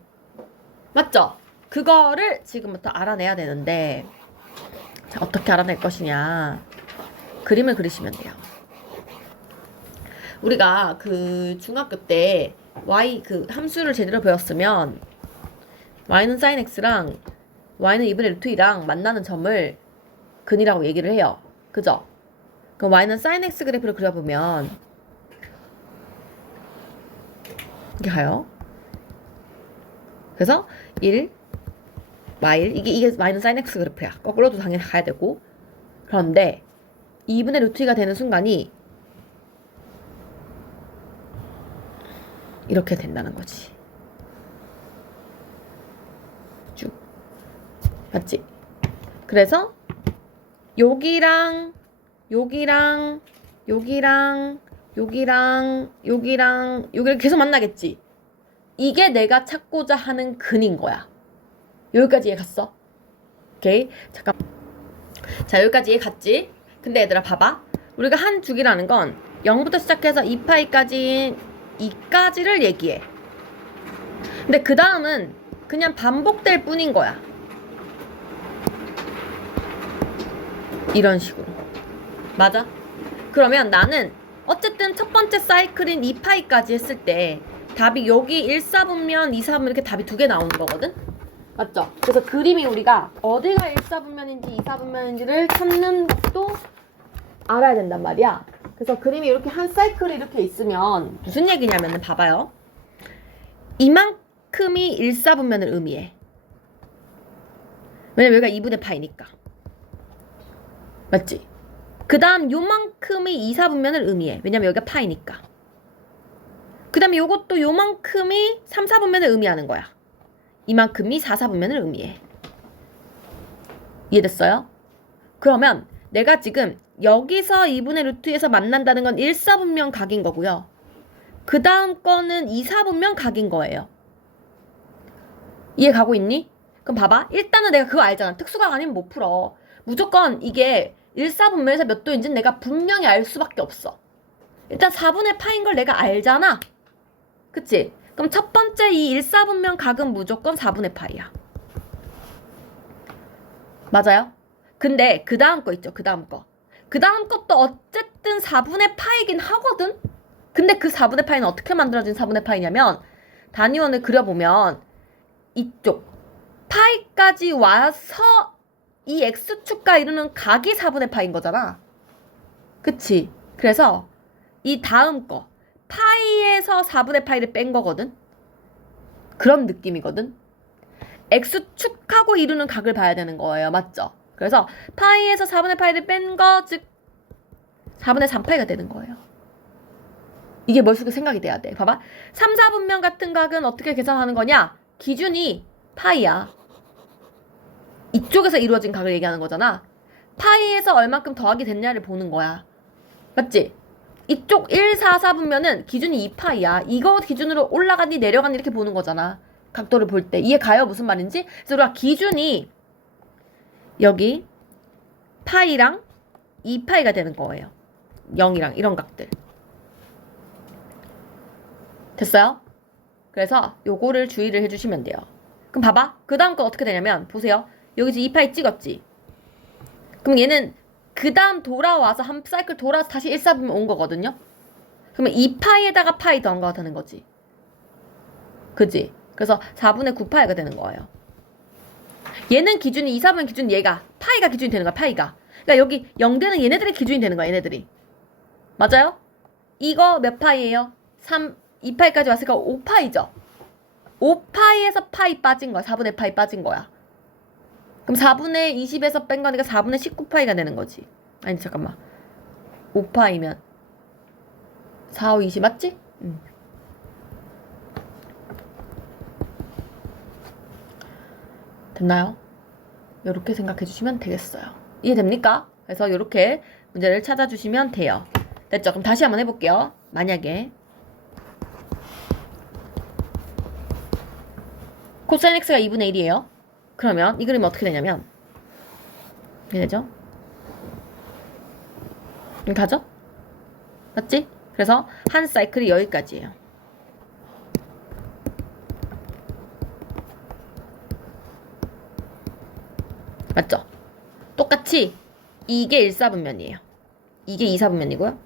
맞죠? 그거를 지금부터 알아내야 되는데 자, 어떻게 알아낼 것이냐. 그림을 그리시면 돼요. 우리가 그 중학교 때 y 그 함수를 제대로 배웠으면 y는 sin x랑 y는 2분의 루트 2랑 만나는 점을 근이라고 얘기를 해요. 그죠? 그럼 y는 sin x 그래프를 그려보면 이게 가요. 그래서 1 마일 이게 y는 sin x 그래프야. 거꾸로도 당연히 가야 되고. 그런데 2분의 루트 2가 되는 순간이 이렇게 된다는 거지. 쭉. 맞지? 그래서 여기랑 여기랑 여기랑 여기랑 여기랑 여기를 계속 만나겠지. 이게 내가 찾고자 하는 근인 거야. 여기까지 이해 갔어? 오케이. 잠깐. 자, 여기까지 이해 갔지? 근데 얘들아 봐봐. 우리가 한 주기라는 건 0부터 시작해서 2파이까지 이까지를 얘기해. 근데 그 다음은 그냥 반복될 뿐인 거야. 이런 식으로. 맞아? 그러면 나는 어쨌든 첫 번째 사이클인 2파이까지 했을 때 답이 여기 1, 4분면, 2, 4분면 이렇게 답이 두 개 나오는 거거든? 맞죠? 그래서 그림이 우리가 어디가 1, 4분면인지 2, 4분면인지를 찾는 것도 알아야 된단 말이야. 그래서 그림이 이렇게 한 사이클이 이렇게 있으면 무슨 얘기냐면은 봐봐요. 이만큼이 1, 4분면을 의미해. 왜냐면 여기가 2분의 파이니까. 맞지? 그 다음 요만큼이 2, 4분면을 의미해. 왜냐면 여기가 파이니까. 그 다음에 요것도 요만큼이 3, 4분면을 의미하는 거야. 이만큼이 4, 4분면을 의미해. 이해됐어요? 그러면 내가 지금 여기서 2분의 루트에서 만난다는 건 1, 4분면 각인 거고요. 그 다음 거는 2, 4분면 각인 거예요. 이해 가고 있니? 그럼 봐봐. 일단은 내가 그거 알잖아. 특수각 아니면 못 풀어. 무조건 이게 1, 4분면에서 몇 도인지는 내가 분명히 알 수밖에 없어. 일단 4분의 파인 걸 내가 알잖아. 그치? 그럼 첫 번째 이 1, 4분면 각은 무조건 4분의 파이야. 맞아요? 근데 그 다음 거 있죠. 그 다음 거. 그 다음 것도 어쨌든 4분의 파이긴 하거든? 근데 그 4분의 파이는 어떻게 만들어진 4분의 파이냐면 단위원을 그려보면 이쪽 파이까지 와서 이 x축과 이루는 각이 4분의 파인 거잖아. 그치? 그래서 이 다음 거 파이에서 4분의 파이를 뺀 거거든? 그런 느낌이거든? x축하고 이루는 각을 봐야 되는 거예요. 맞죠? 그래서 파이에서 4분의 파이를 뺀 거, 즉 4분의 3파이가 되는 거예요. 이게 머릿속에 생각이 돼야 돼. 봐봐. 3, 4분면 같은 각은 어떻게 계산하는 거냐? 기준이 파이야. 이쪽에서 이루어진 각을 얘기하는 거잖아. 파이에서 얼만큼 더하기 됐냐를 보는 거야. 맞지? 이쪽 1, 4, 4분면은 기준이 2파이야. 이거 기준으로 올라가니 내려가니 이렇게 보는 거잖아. 각도를 볼 때. 이해 가요? 무슨 말인지? 그래서 우리가 기준이 여기 파이랑 2파이가 되는 거예요. 0이랑 이런 각들. 됐어요? 그래서 요거를 주의를 해주시면 돼요. 그럼 봐봐. 그 다음 건 어떻게 되냐면 보세요. 여기 지금 2파이 찍었지? 그럼 얘는 그 다음 돌아와서 한 사이클 돌아서 다시 1, 4분면 온 거거든요? 그러면 2파이에다가 파이 더한 거가 되는 거지. 그지? 그래서 4분의 9파이가 되는 거예요. 얘는 기준이 2, 4분면 기준 얘가 파이가 기준이 되는 거야. 파이가. 그러니까 여기 0대는 얘네들이 기준이 되는 거야. 얘네들이. 맞아요? 이거 몇 파이예요? 3, 2파이까지 왔으니까 5파이죠? 5파이에서 파이 빠진 거야. 4분의 파이 빠진 거야. 그럼 4분의 20에서 뺀 거니까 4분의 19파이가 되는 거지. 아니 잠깐만. 5파이면 4, 5, 20 맞지? 응. 됐나요? 이렇게 생각해 주시면 되겠어요. 이해됩니까? 그래서 이렇게 문제를 찾아주시면 돼요. 됐죠? 그럼 다시 한번 해볼게요. 만약에 코사인 x가 2분의 1이에요. 그러면 이 그림은 어떻게 되냐면 이렇게 되죠? 이렇게 가죠? 맞지? 그래서 한 사이클이 여기까지예요. 맞죠? 똑같이 이게 1, 4분면이에요. 이게 2, 4분면이고요.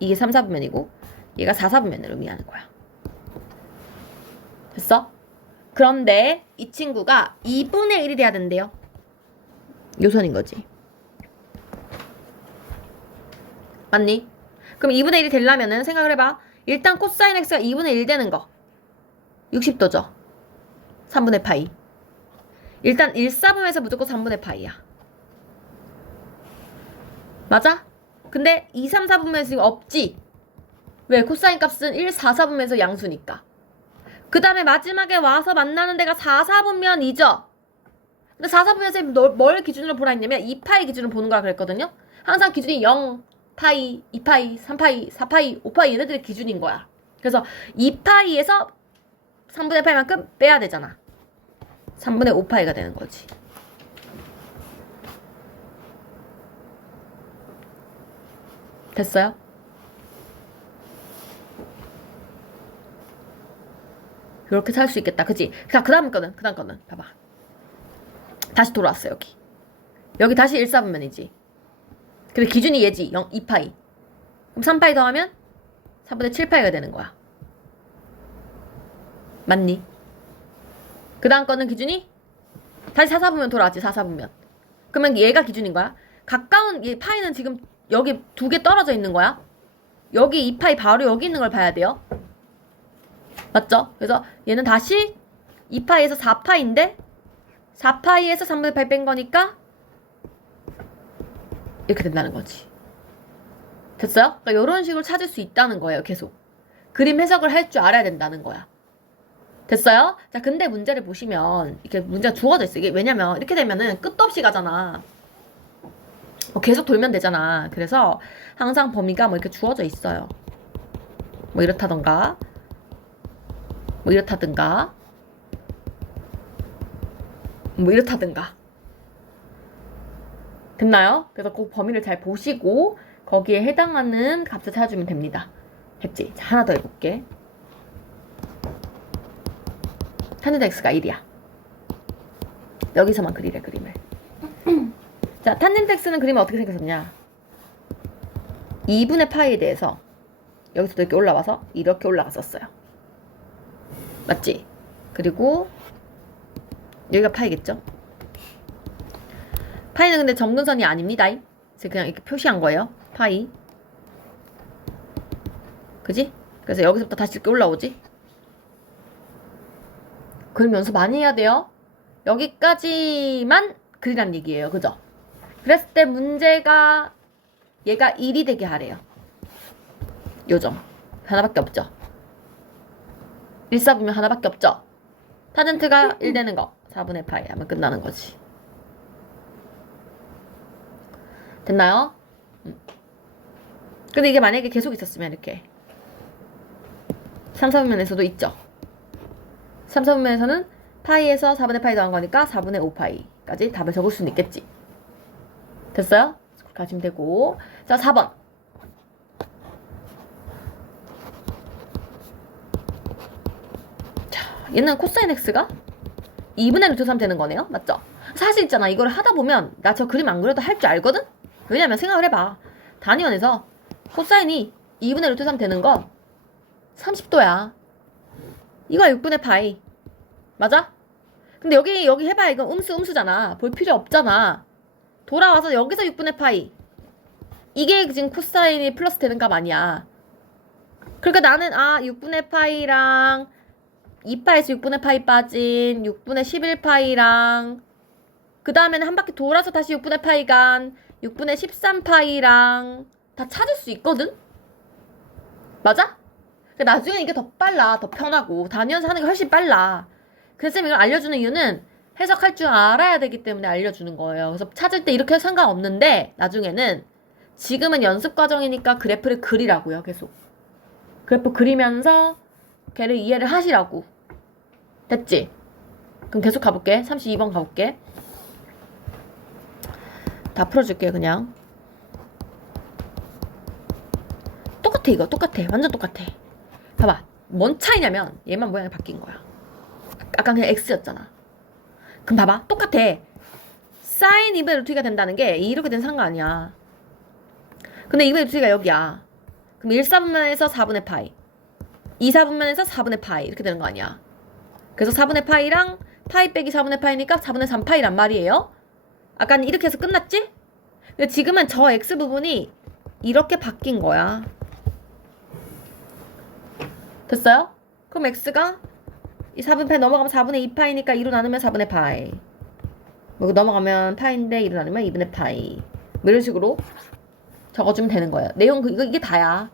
이게 3, 4분면이고 얘가 4, 4분면을 의미하는 거야. 됐어? 그런데 이 친구가 2분의 1이 돼야 된대요. 요선인 거지. 맞니? 그럼 2분의 1이 되려면은 생각을 해봐. 일단 코사인 x가 2분의 1 되는 거 60도죠. 3분의 파이. 일단 1, 4분면에서 무조건 3분의 파이야. 맞아? 근데 2, 3, 4분면에서 지금 없지? 왜? 코사인 값은 1, 4, 4분면에서 양수니까. 그 다음에 마지막에 와서 만나는 데가 4, 4분면이죠? 근데 4, 4분면에서 뭘 기준으로 보라 했냐면 2파이 기준으로 보는 거라 그랬거든요? 항상 기준이 0, 파이, 2파이, 3파이, 4파이, 5파이 얘네들의 기준인 거야. 그래서 2파이에서 3분의 파이만큼 빼야 되잖아. 3분의 5파이가 되는 거지. 됐어요? 이렇게 살 수 있겠다. 그치? 자, 그 다음 거는 봐봐. 다시 돌아왔어, 여기. 여기 다시 1, 4분면이지. 근데 기준이 얘지. 0, 2파이. 그럼 3파이 더하면 3분의 7파이가 되는 거야. 맞니? 그 다음 거는 기준이 다시 4, 4분면 돌아왔지. 4, 4분면. 그러면 얘가 기준인 거야. 가까운 얘 파이는 지금 여기 2개 떨어져 있는 거야. 여기 2파이 바로 여기 있는 걸 봐야 돼요. 맞죠? 그래서 얘는 다시 2파이에서 4파이인데 4파이에서 3분의 8 뺀 거니까 이렇게 된다는 거지. 됐어요? 그러니까 이런 식으로 찾을 수 있다는 거예요. 계속. 그림 해석을 할 줄 알아야 된다는 거야. 됐어요? 자, 근데 문제를 보시면 이렇게 문제가 주어져 있어. 이게 왜냐면 이렇게 되면은 끝도 없이 가잖아. 계속 돌면 되잖아. 그래서 항상 범위가 뭐 이렇게 주어져 있어요. 뭐 이렇다던가 뭐 이렇다든가 뭐 이렇다든가. 됐나요? 그래서 그 범위를 잘 보시고 거기에 해당하는 값을 찾아주면 됩니다. 됐지? 자, 하나 더 해볼게. 탄젠트 x가 1이야. 여기서만 그리래, 그림을. 자, 탄젠트 x는 그림이 어떻게 생겼었냐? 2분의 파이에 대해서 여기서도 이렇게 올라와서 이렇게 올라갔었어요. 맞지? 그리고 여기가 파이겠죠? 파이는 근데 점근선이 아닙니다. 제가 그냥 이렇게 표시한 거예요. 파이. 그지? 그래서 여기서부터 다시 이렇게 올라오지? 그럼 연습 많이 해야 돼요. 여기까지만 그리란 얘기예요. 그죠? 그랬을 때 문제가 얘가 1이 되게 하래요. 요점. 하나밖에 없죠. 1, 4분면 하나밖에 없죠. 타젠트가 1 되는 거 4분의 파이 하면 끝나는 거지. 됐나요? 근데 이게 만약에 계속 있었으면 이렇게 3, 4분면에서도 있죠. 3, 4분면에서는 파이에서 4분의 파이 더한 거니까 4분의 5파이까지 답을 적을 수는 있겠지. 됐어요? 그렇게 하시면 되고. 자, 4번. 자, 얘는 코사인 x가 2분의 루트 3 되는 거네요. 맞죠? 사실 있잖아. 이걸 하다 보면 나 저 그림 안 그려도 할 줄 알거든? 왜냐면 생각을 해봐. 단위원에서 코사인이 2분의 루트 3 되는 거 30도야. 이거 6분의 파이. 맞아? 근데 여기 해봐. 이거 음수잖아. 볼 필요 없잖아. 돌아와서 여기서 6분의 파이. 이게 지금 코사인이 플러스 되는 값 아니야. 그러니까 나는 6분의 파이랑 2파에서 6분의 파이 빠진 6분의 11파이랑 그 다음에는 한 바퀴 돌아서 다시 6분의 파이 간 6분의 13파이랑 다 찾을 수 있거든? 맞아? 그러니까 나중에 이게 더 빨라. 더 편하고 단위원수 하는 게 훨씬 빨라. 그래서 이걸 알려주는 이유는 해석할 줄 알아야 되기 때문에 알려주는 거예요. 그래서 찾을 때 이렇게 해도 상관없는데 나중에는 지금은 연습 과정이니까 그래프를 그리라고요. 계속 그래프 그리면서 걔를 이해를 하시라고. 됐지? 그럼 계속 가볼게. 32번 가볼게. 다 풀어줄게 그냥. 똑같아 이거 똑같아 완전 똑같아. 봐봐 뭔 차이냐면 얘만 모양이 바뀐 거야. 아까 그냥 x였잖아. 그럼 봐봐 똑같아. 사인 2분의 루트 2가 된다는 게 이렇게 된 상관이야. 근데 2분의 루트 2가 여기야. 그럼 1, 4분면에서 4분의 파이 2, 4분면에서 4분의 파이 이렇게 되는 거 아니야. 그래서 4분의 파이랑 파이 빼기 4분의 파이니까 4분의 3파이란 말이에요. 아까는 이렇게 해서 끝났지? 근데 지금은 저 x 부분이 이렇게 바뀐 거야. 됐어요? 그럼 x가 이 4분의 파이 넘어가면 4분의 2파이니까 2로 나누면 4분의 파이 뭐 넘어가면 파인데 2로 나누면 2분의 파이 뭐 이런 식으로 적어주면 되는 거예요. 내용 이게 다야.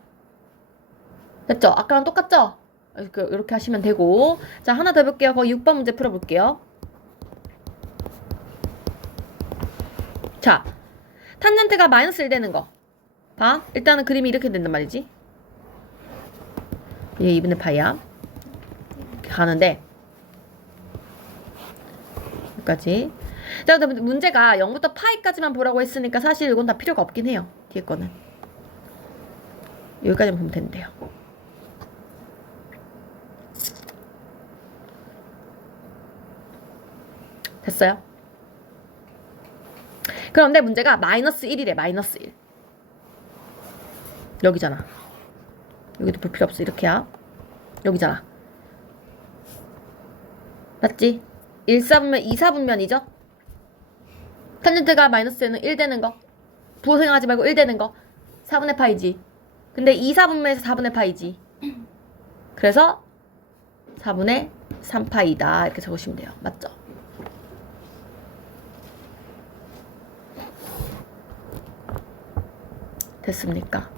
됐죠? 아까랑 똑같죠? 이렇게 하시면 되고. 자 하나 더 해볼게요. 거기 6번 문제 풀어볼게요. 자 탄젠트가 마이너스 1 되는 거 봐. 일단은 그림이 이렇게 된단 말이지. 이게 2분의 파이야. 이렇게 가는데 여기까지. 자 근데 문제가 0부터 파이까지만 보라고 했으니까 사실 이건 다 필요가 없긴 해요. 뒤에 거는 여기까지만 보면 된대요. 됐어요? 그런데 문제가 마이너스 1이래. 마이너스 1 여기잖아. 여기도 볼 필요 없어. 이렇게야. 여기잖아. 맞지? 1, 4분면 2, 4분면이죠? 탄젠트가 마이너스는 1 되는 거 부생하지 말고 1 되는 거 4분의 파이지. 근데 2, 4분면에서 4분의 파이지. 그래서 4분의 3파이다 이렇게 적으시면 돼요. 맞죠? 됐습니까?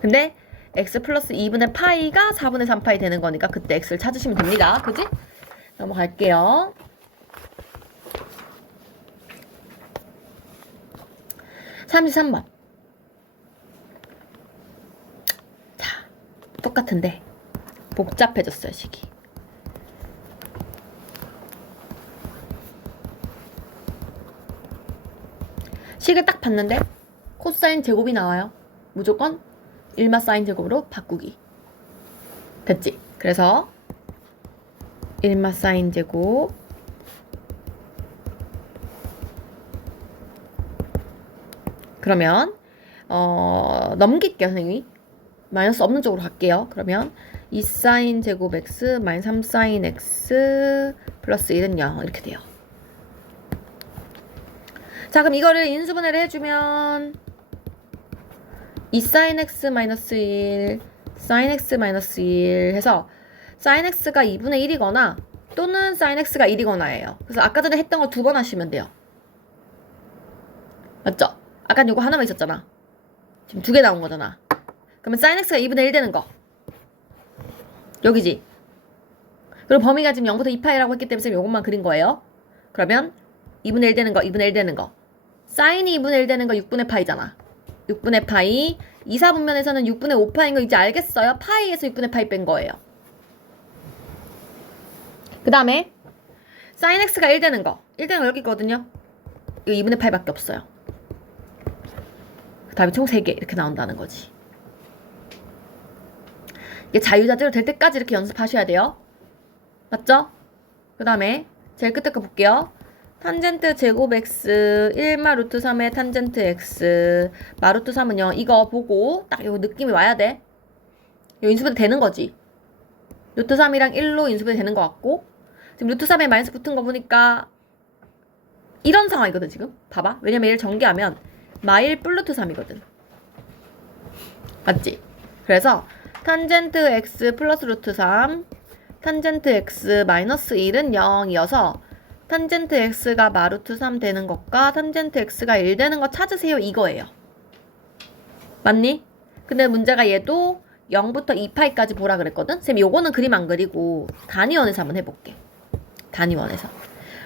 근데 x 플러스 2분의 파이가 4분의 3파이 되는 거니까 그때 x를 찾으시면 됩니다. 그지? 넘어갈게요. 33번. 자, 똑같은데 복잡해졌어요, 식이. 식을 딱 봤는데 코사인 제곱이 나와요. 무조건 1마 사인 제곱으로 바꾸기. 됐지? 그래서 1마 사인 제곱 그러면 넘길게요 선생님이. 마이너스 없는 쪽으로 갈게요. 그러면 2 사인 제곱 x 마이너스 3 사인 x 플러스 1은 0 이렇게 돼요. 자 그럼 이거를 인수분해를 해주면 2 사인 x 마이너스 1 사인 x 마이너스 1 해서 사인 x가 2분의 1이거나 또는 사인 x가 1이거나예요. 그래서 아까 전에 했던 거 2번 하시면 돼요. 맞죠? 아까 이거 하나만 있었잖아. 지금 2개 나온 거잖아. 그러면 사인 x가 2분의 1 되는 거 여기지. 그리고 범위가 지금 0부터 2파이라고 했기 때문에 이것만 그린 거예요. 그러면 2분의 1 되는 거 2분의 1 되는 거 사인이 2분의 1 되는 거 6분의 파이잖아. 6분의 파이 2, 4분면에서는 6분의 5파이인 거 이제 알겠어요? 파이에서 6분의 파이 뺀 거예요. 그 다음에 사인 x가 1 되는 거 1 되는 거 여기 있거든요. 이거 2분의 파이밖에 없어요. 그 다음에 총 3개 이렇게 나온다는 거지. 이게 자유자재로 될 때까지 이렇게 연습하셔야 돼요. 맞죠? 그 다음에 제일 끝에 거 볼게요. 탄젠트 제곱 x 1마 루트 3의 탄젠트 x 마 루트 3은 0 이거 보고 딱 요 느낌이 와야 돼. 요 인수분해 되는 거지. 루트 3이랑 1로 인수분해 되는 것 같고 지금 루트 3에 마이너스 붙은 거 보니까 이런 상황이거든 지금. 봐봐. 왜냐면 얘를 전개하면 마1 플루트 3이거든. 맞지? 그래서 탄젠트 x 플러스 루트 3 탄젠트 x 마이너스 1은 0이어서 탄젠트 x가 마루트 3 되는 것과 탄젠트 x가 1 되는 거 찾으세요 이거예요. 맞니? 근데 문제가 얘도 0부터 2파이까지 보라 그랬거든? 쌤 요거는 그림 안 그리고 단위원에서 한번 해볼게. 단위원에서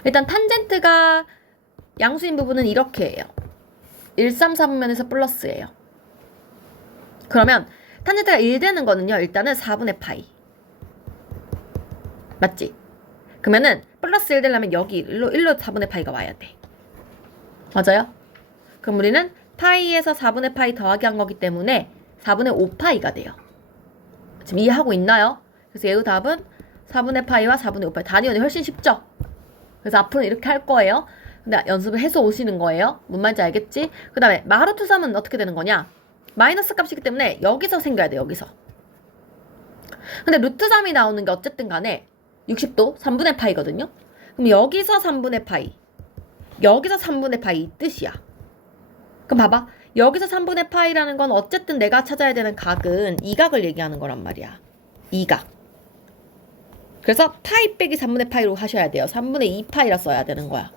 일단 탄젠트가 양수인 부분은 이렇게 해요. 1, 3, 4분면에서 플러스예요. 그러면 탄젠트가 1 되는 거는요 일단은 4분의 파이 맞지? 그러면은 플러스 1 되려면 여기 1로 4분의 파이가 와야 돼. 맞아요? 그럼 우리는 파이에서 4분의 파이 더하기 한 거기 때문에 4분의 5파이가 돼요. 지금 이해하고 있나요? 그래서 얘의 답은 4분의 파이와 4분의 5파이. 단위원이 훨씬 쉽죠? 그래서 앞으로는 이렇게 할 거예요. 근데 연습을 해서 오시는 거예요. 뭔 말인지 알겠지? 그 다음에 마루트 3은 어떻게 되는 거냐? 마이너스 값이기 때문에 여기서 생겨야 돼, 여기서. 근데 루트 3이 나오는 게 어쨌든 간에 60도 3분의 파이거든요. 그럼 여기서 3분의 파이, 여기서 3분의 파이 이 뜻이야. 그럼 봐봐. 여기서 3분의 파이라는 건 어쨌든 내가 찾아야 되는 각은 이 각을 얘기하는 거란 말이야. 이 각. 그래서 파이 빼기 3분의 파이로 하셔야 돼요. 3분의 2파이라 써야 되는 거야.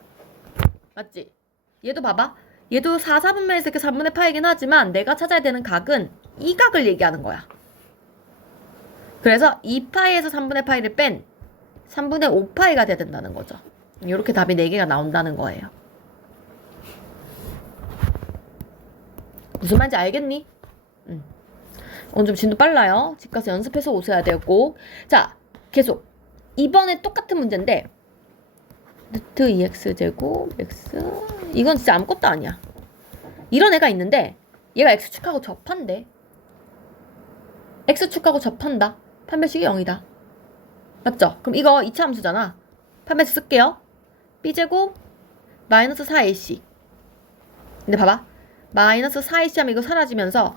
맞지? 얘도 봐봐. 얘도 4, 4분면에서 이렇게 3분의 파이긴 하지만 내가 찾아야 되는 각은 이 각을 얘기하는 거야. 그래서 2파이에서 3분의 파이를 뺀 3분의 5파이가 돼야 된다는 거죠. 이렇게 답이 4개가 나온다는 거예요. 무슨 말인지 알겠니? 오늘 좀 진도 빨라요. 집 가서 연습해서 오셔야 되고. 자, 계속. 이번에 똑같은 문제인데 루트 2x제곱 x 이건 진짜 아무것도 아니야. 이런 애가 있는데 얘가 x축하고 접한대. x축하고 접한다. 판별식이 0이다. 맞죠? 그럼 이거 2차 함수잖아. 판별식 쓸게요. b제곱 마이너스 4ac. 근데 봐봐. 마이너스 4ac 하면 이거 사라지면서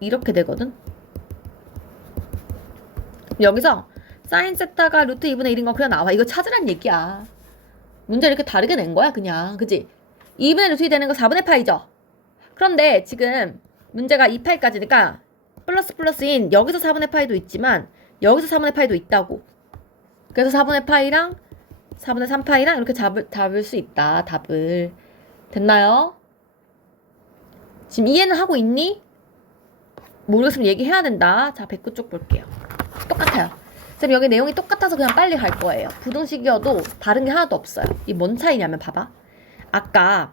이렇게 되거든. 여기서 사인 세타가 루트 2분의 1인 거 그냥 나와. 이거 찾으란 얘기야. 문제를 이렇게 다르게 낸 거야 그냥. 그치? 2분의 루트 2 되는 거 4분의 파이죠. 그런데 지금 문제가 2파이까지니까 플러스 플러스인 여기서 4분의 파이도 있지만 여기서 4분의 파이도 있다고. 그래서 4분의 파이랑 4분의 3파이랑 이렇게 잡을 수 있다. 답을. 됐나요? 지금 이해는 하고 있니? 모르겠으면 얘기해야 된다. 자, 109쪽 볼게요. 똑같아요. 쌤 여기 내용이 똑같아서 그냥 빨리 갈 거예요. 부등식이어도 다른 게 하나도 없어요. 이 뭔 차이냐면 봐봐. 아까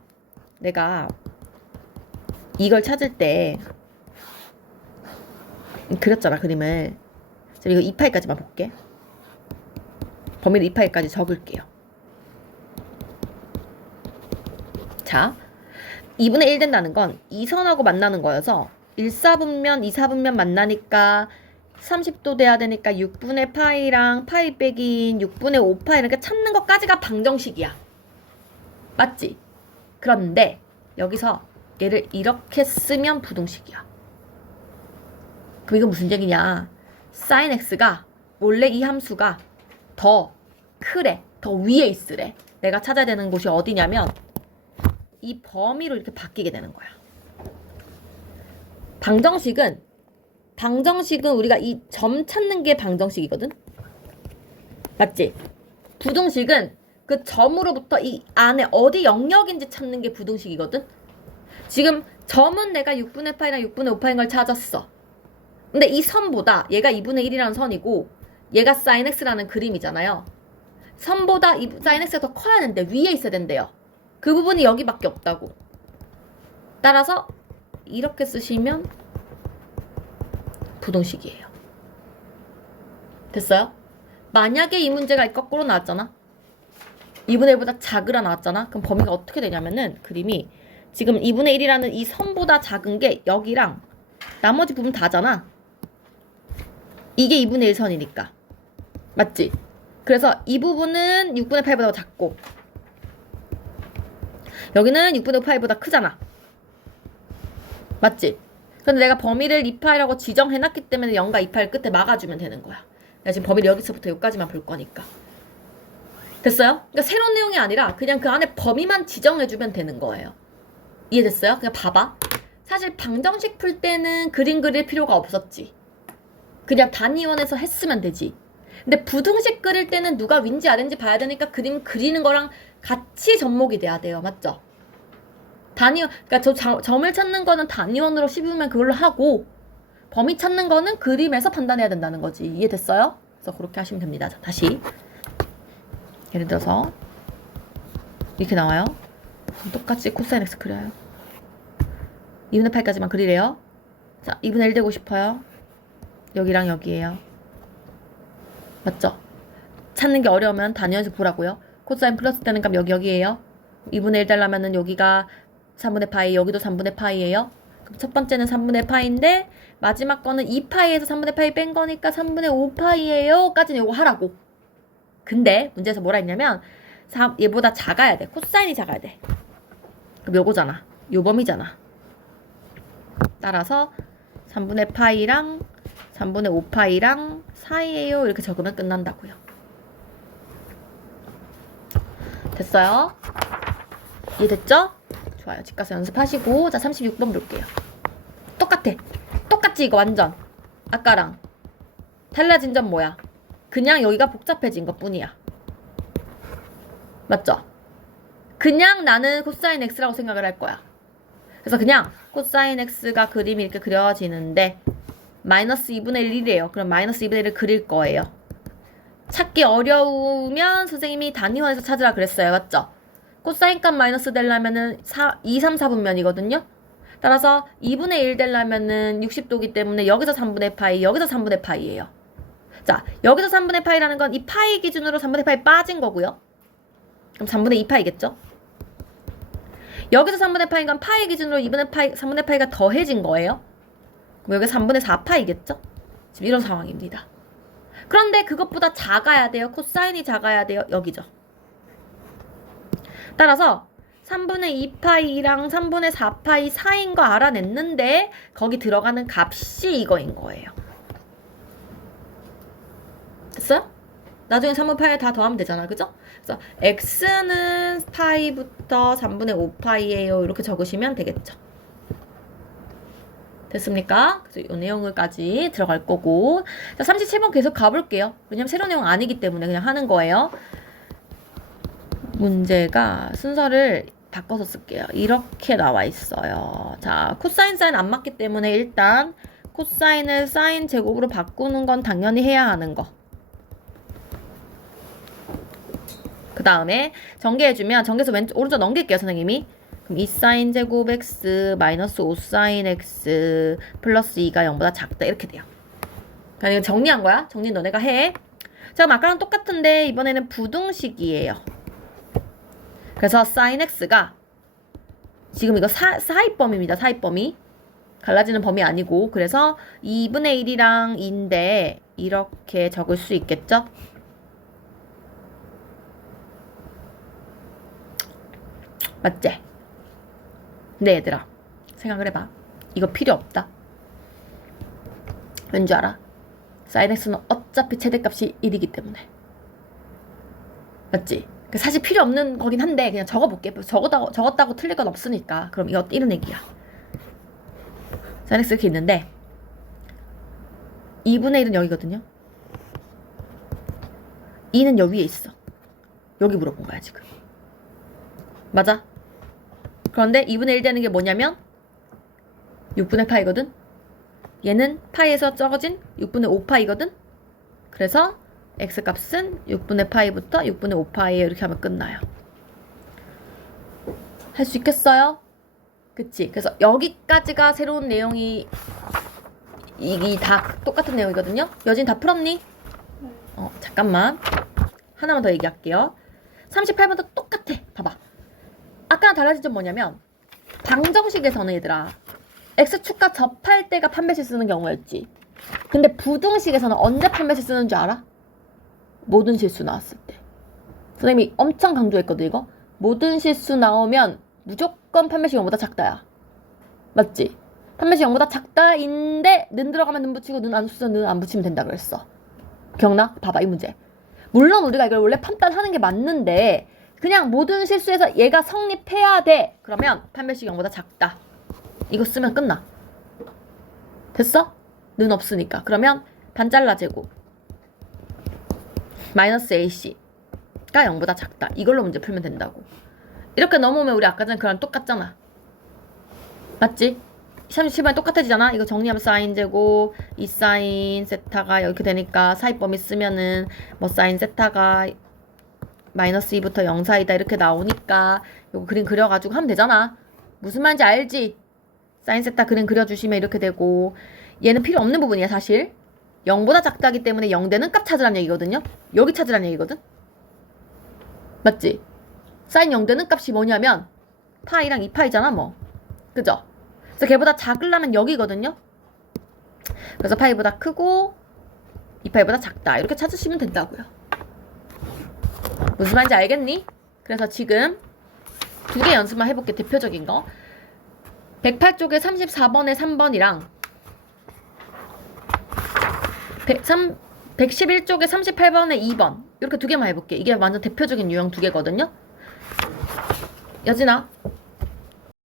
내가 이걸 찾을 때 그렸잖아, 그림을. 쌤 이거 2파이까지만 볼게. 범위를 2파이까지 적을게요. 자, 2분의 1 된다는 건 2선하고 만나는 거여서 1사분면, 2사분면 만나니까 30도 돼야 되니까 6분의 파이랑 파이 빼기인 6분의 5파이 이렇게 찾는 것까지가 방정식이야. 맞지? 그런데 여기서 얘를 이렇게 쓰면 부등식이야. 그럼 이거 무슨 얘기냐? sin x가 원래 이 함수가 더 크래. 더 위에 있으래. 내가 찾아야 되는 곳이 어디냐면 이 범위로 이렇게 바뀌게 되는 거야. 방정식은 우리가 이 점 찾는 게 방정식이거든? 맞지? 부등식은 그 점으로부터 이 안에 어디 영역인지 찾는 게 부등식이거든? 지금 점은 내가 6분의 파이랑 6분의 5파인 걸 찾았어. 근데 이 선보다 얘가 2분의 1이라는 선이고 얘가 sin x라는 그림이잖아요. 선보다 이 sin x가 더 커야 되는데 위에 있어야 된대요. 그 부분이 여기밖에 없다고. 따라서 이렇게 쓰시면 부등식이에요. 됐어요? 만약에 이 문제가 거꾸로 나왔잖아. 2분의 1보다 작으라 나왔잖아. 그럼 범위가 어떻게 되냐면은 그림이 지금 2분의 1이라는 이 선보다 작은 게 여기랑 나머지 부분 다잖아. 이게 2분의 1 선이니까. 맞지? 그래서 이 부분은 6분의 8보다 작고 여기는 6분의 5파이보다 크잖아. 맞지? 근데 내가 범위를 2파이라고 지정해놨기 때문에 0과 2파일 끝에 막아주면 되는 거야. 내가 지금 범위를 여기서부터 여기까지만 볼 거니까. 됐어요? 그러니까 새로운 내용이 아니라 그냥 그 안에 범위만 지정해주면 되는 거예요. 이해됐어요? 그냥 봐봐. 사실 방정식 풀 때는 그림 그릴 필요가 없었지. 그냥 단위원에서 했으면 되지. 근데 부등식 그릴 때는 누가 윈지 아래인지 봐야 되니까 그림 그리는 거랑 같이 접목이 돼야 돼요. 맞죠? 그러니까 점을 찾는 거는 단위원으로 씹으면 그걸로 하고 범위 찾는 거는 그림에서 판단해야 된다는 거지. 이해됐어요? 그래서 그렇게 하시면 됩니다. 자, 다시 예를 들어서 이렇게 나와요. 똑같이 코사인 x 그려요. 2분의 8까지만 그리래요. 자, 2분의 1 되고 싶어요. 여기랑 여기에요. 맞죠? 찾는 게 어려우면 단위원식 보라고요. 코사인 플러스 되는 값 여기에요. 2분의 1 되려면은 여기가 3분의 파이, 여기도 3분의 파이예요. 그럼 첫 번째는 3분의 파이인데 마지막 거는 2파이에서 3분의 파이 뺀 거니까 3분의 5파이예요 까지는 요거 하라고. 근데 문제에서 뭐라 했냐면 얘보다 작아야 돼. 코사인이 작아야 돼. 그럼 요거잖아. 요 범위잖아. 따라서 3분의 파이랑 3분의 5파이랑 사이에요 이렇게 적으면 끝난다고요. 됐어요? 이해됐죠? 좋아요. 집 가서 연습하시고 자 36번 볼게요. 똑같아. 똑같지 이거 완전. 아까랑 달라진 점 뭐야? 그냥 여기가 복잡해진 것 뿐이야. 맞죠? 그냥 나는 코사인 x라고 생각을 할 거야. 그래서 그냥 코사인 x가 그림이 이렇게 그려지는데 마이너스 2분의 1이래요. 그럼 마이너스 2분의 1을 그릴 거예요. 찾기 어려우면 선생님이 단위원에서 찾으라 그랬어요. 맞죠? 코사인 값 마이너스 되려면은 2, 3, 4분면이거든요. 따라서 2분의 1 되려면은 60도기 때문에 여기서 3분의 파이, 여기서 3분의 파이예요. 자, 여기서 3분의 파이라는 건 이 파이 기준으로 3분의 파이 빠진 거고요. 그럼 3분의 2파이겠죠? 여기서 3분의 파인 건 파이 기준으로 2분의 파이, 3분의 파이가 더해진 거예요. 그럼 여기 3분의 4파이겠죠? 지금 이런 상황입니다. 그런데 그것보다 작아야 돼요. 코사인이 작아야 돼요. 여기죠. 따라서 3분의 2파이랑 3분의 4파이 사이인 거 알아냈는데 거기 들어가는 값이 이거인 거예요. 됐어요? 나중에 3분의 파이 다 더하면 되잖아. 그죠? 그래서 x는 파이부터 3분의 5파이예요. 이렇게 적으시면 되겠죠. 됐습니까? 그래서 이 내용을까지 들어갈 거고 자 37번 계속 가볼게요. 왜냐면 새로운 내용 아니기 때문에 그냥 하는 거예요. 문제가 순서를 바꿔서 쓸게요. 이렇게 나와 있어요. 자 코사인 사인 안 맞기 때문에 일단 코사인을 사인 제곱으로 바꾸는 건 당연히 해야 하는 거. 그 다음에 전개해주면 전개해서 오른쪽 넘길게요 선생님이. 그럼 2사인 제곱 x 마이너스 5사인 x 플러스 2가 0보다 작다 이렇게 돼요. 그러니까 이거 정리한 거야. 정리 너네가 해. 자 그럼 아까랑 똑같은데 이번에는 부등식이에요. 그래서 사인 x가 지금 이거 사입범위입니다. 사입범위. 갈라지는 범위 아니고 그래서 2분의 1이랑 2인데 이렇게 적을 수 있겠죠? 맞지? 근데 얘들아 생각을 해봐. 이거 필요 없다. 왠 줄 알아? 사인 x는 어차피 최대값이 1이기 때문에. 맞지? 사실 필요 없는 거긴 한데 그냥 적어볼게. 적었다고 틀릴 건 없으니까. 그럼 이거 이런 얘기야. 사인 x 이렇게 있는데 2분의 1은 여기거든요. 2는 여기 위에 있어. 여기 물어본 거야 지금. 맞아? 그런데 2분의 1 되는 게 뭐냐면 6분의 파이거든? 얘는 파이에서 적어진 6분의 5파이거든? 그래서 x값은 6분의 파이부터 6분의 5파이에 이렇게 하면 끝나요. 할 수 있겠어요? 그치? 그래서 여기까지가 새로운 내용이 이게 다 똑같은 내용이거든요? 여진 다 풀었니? 잠깐만 하나만 더 얘기할게요. 38번도 똑같아. 봐봐. 아까랑 달라진 점 뭐냐면 방정식에서는 얘들아 x축과 접할 때가 판별식 쓰는 경우였지. 근데 부등식에서는 언제 판별식 쓰는 줄 알아? 모든 실수 나왔을 때. 선생님이 엄청 강조했거든 이거. 모든 실수 나오면 무조건 판별식 0보다 작다야. 맞지? 판별식 0보다 작다인데 는 들어가면 는 붙이고 는 안 붙이면 는 안 붙이면 된다 그랬어. 기억나? 봐봐 이 문제. 물론 우리가 이걸 원래 판단하는 게 맞는데 그냥 모든 실수에서 얘가 성립해야 돼. 그러면 판별식 0보다 작다. 이거 쓰면 끝나. 됐어? 는 없으니까. 그러면 반잘라 제곱 마이너스 ac가 0보다 작다. 이걸로 문제 풀면 된다고. 이렇게 넘어오면 우리 아까 전에 그랑 똑같잖아. 맞지? 37번이 똑같아지잖아. 이거 정리하면 사인 제곱 2사인 세타가 이렇게 되니까 사이범위 쓰면은 뭐 사인 세타가 마이너스 2부터 0 사이다 이렇게 나오니까 이거 그림 그려가지고 하면 되잖아. 무슨 말인지 알지? 사인 세타 그림 그려주시면 이렇게 되고 얘는 필요 없는 부분이야 사실. 0보다 작다기 때문에 0 되는 값 찾으라는 얘기거든요. 여기 찾으라는 얘기거든. 맞지? 사인 0 되는 값이 뭐냐면 파이랑 2파이잖아 뭐. 그죠? 그래서 걔보다 작으려면 여기거든요. 그래서 파이보다 크고 2파이보다 작다. 이렇게 찾으시면 된다고요. 무슨 말인지 알겠니? 그래서 지금 두 개 연습만 해볼게. 대표적인 거. 108쪽에 34번에 3번이랑 111쪽에 38번에 2번 이렇게 두 개만 해볼게. 이게 완전 대표적인 유형 두 개거든요. 여진아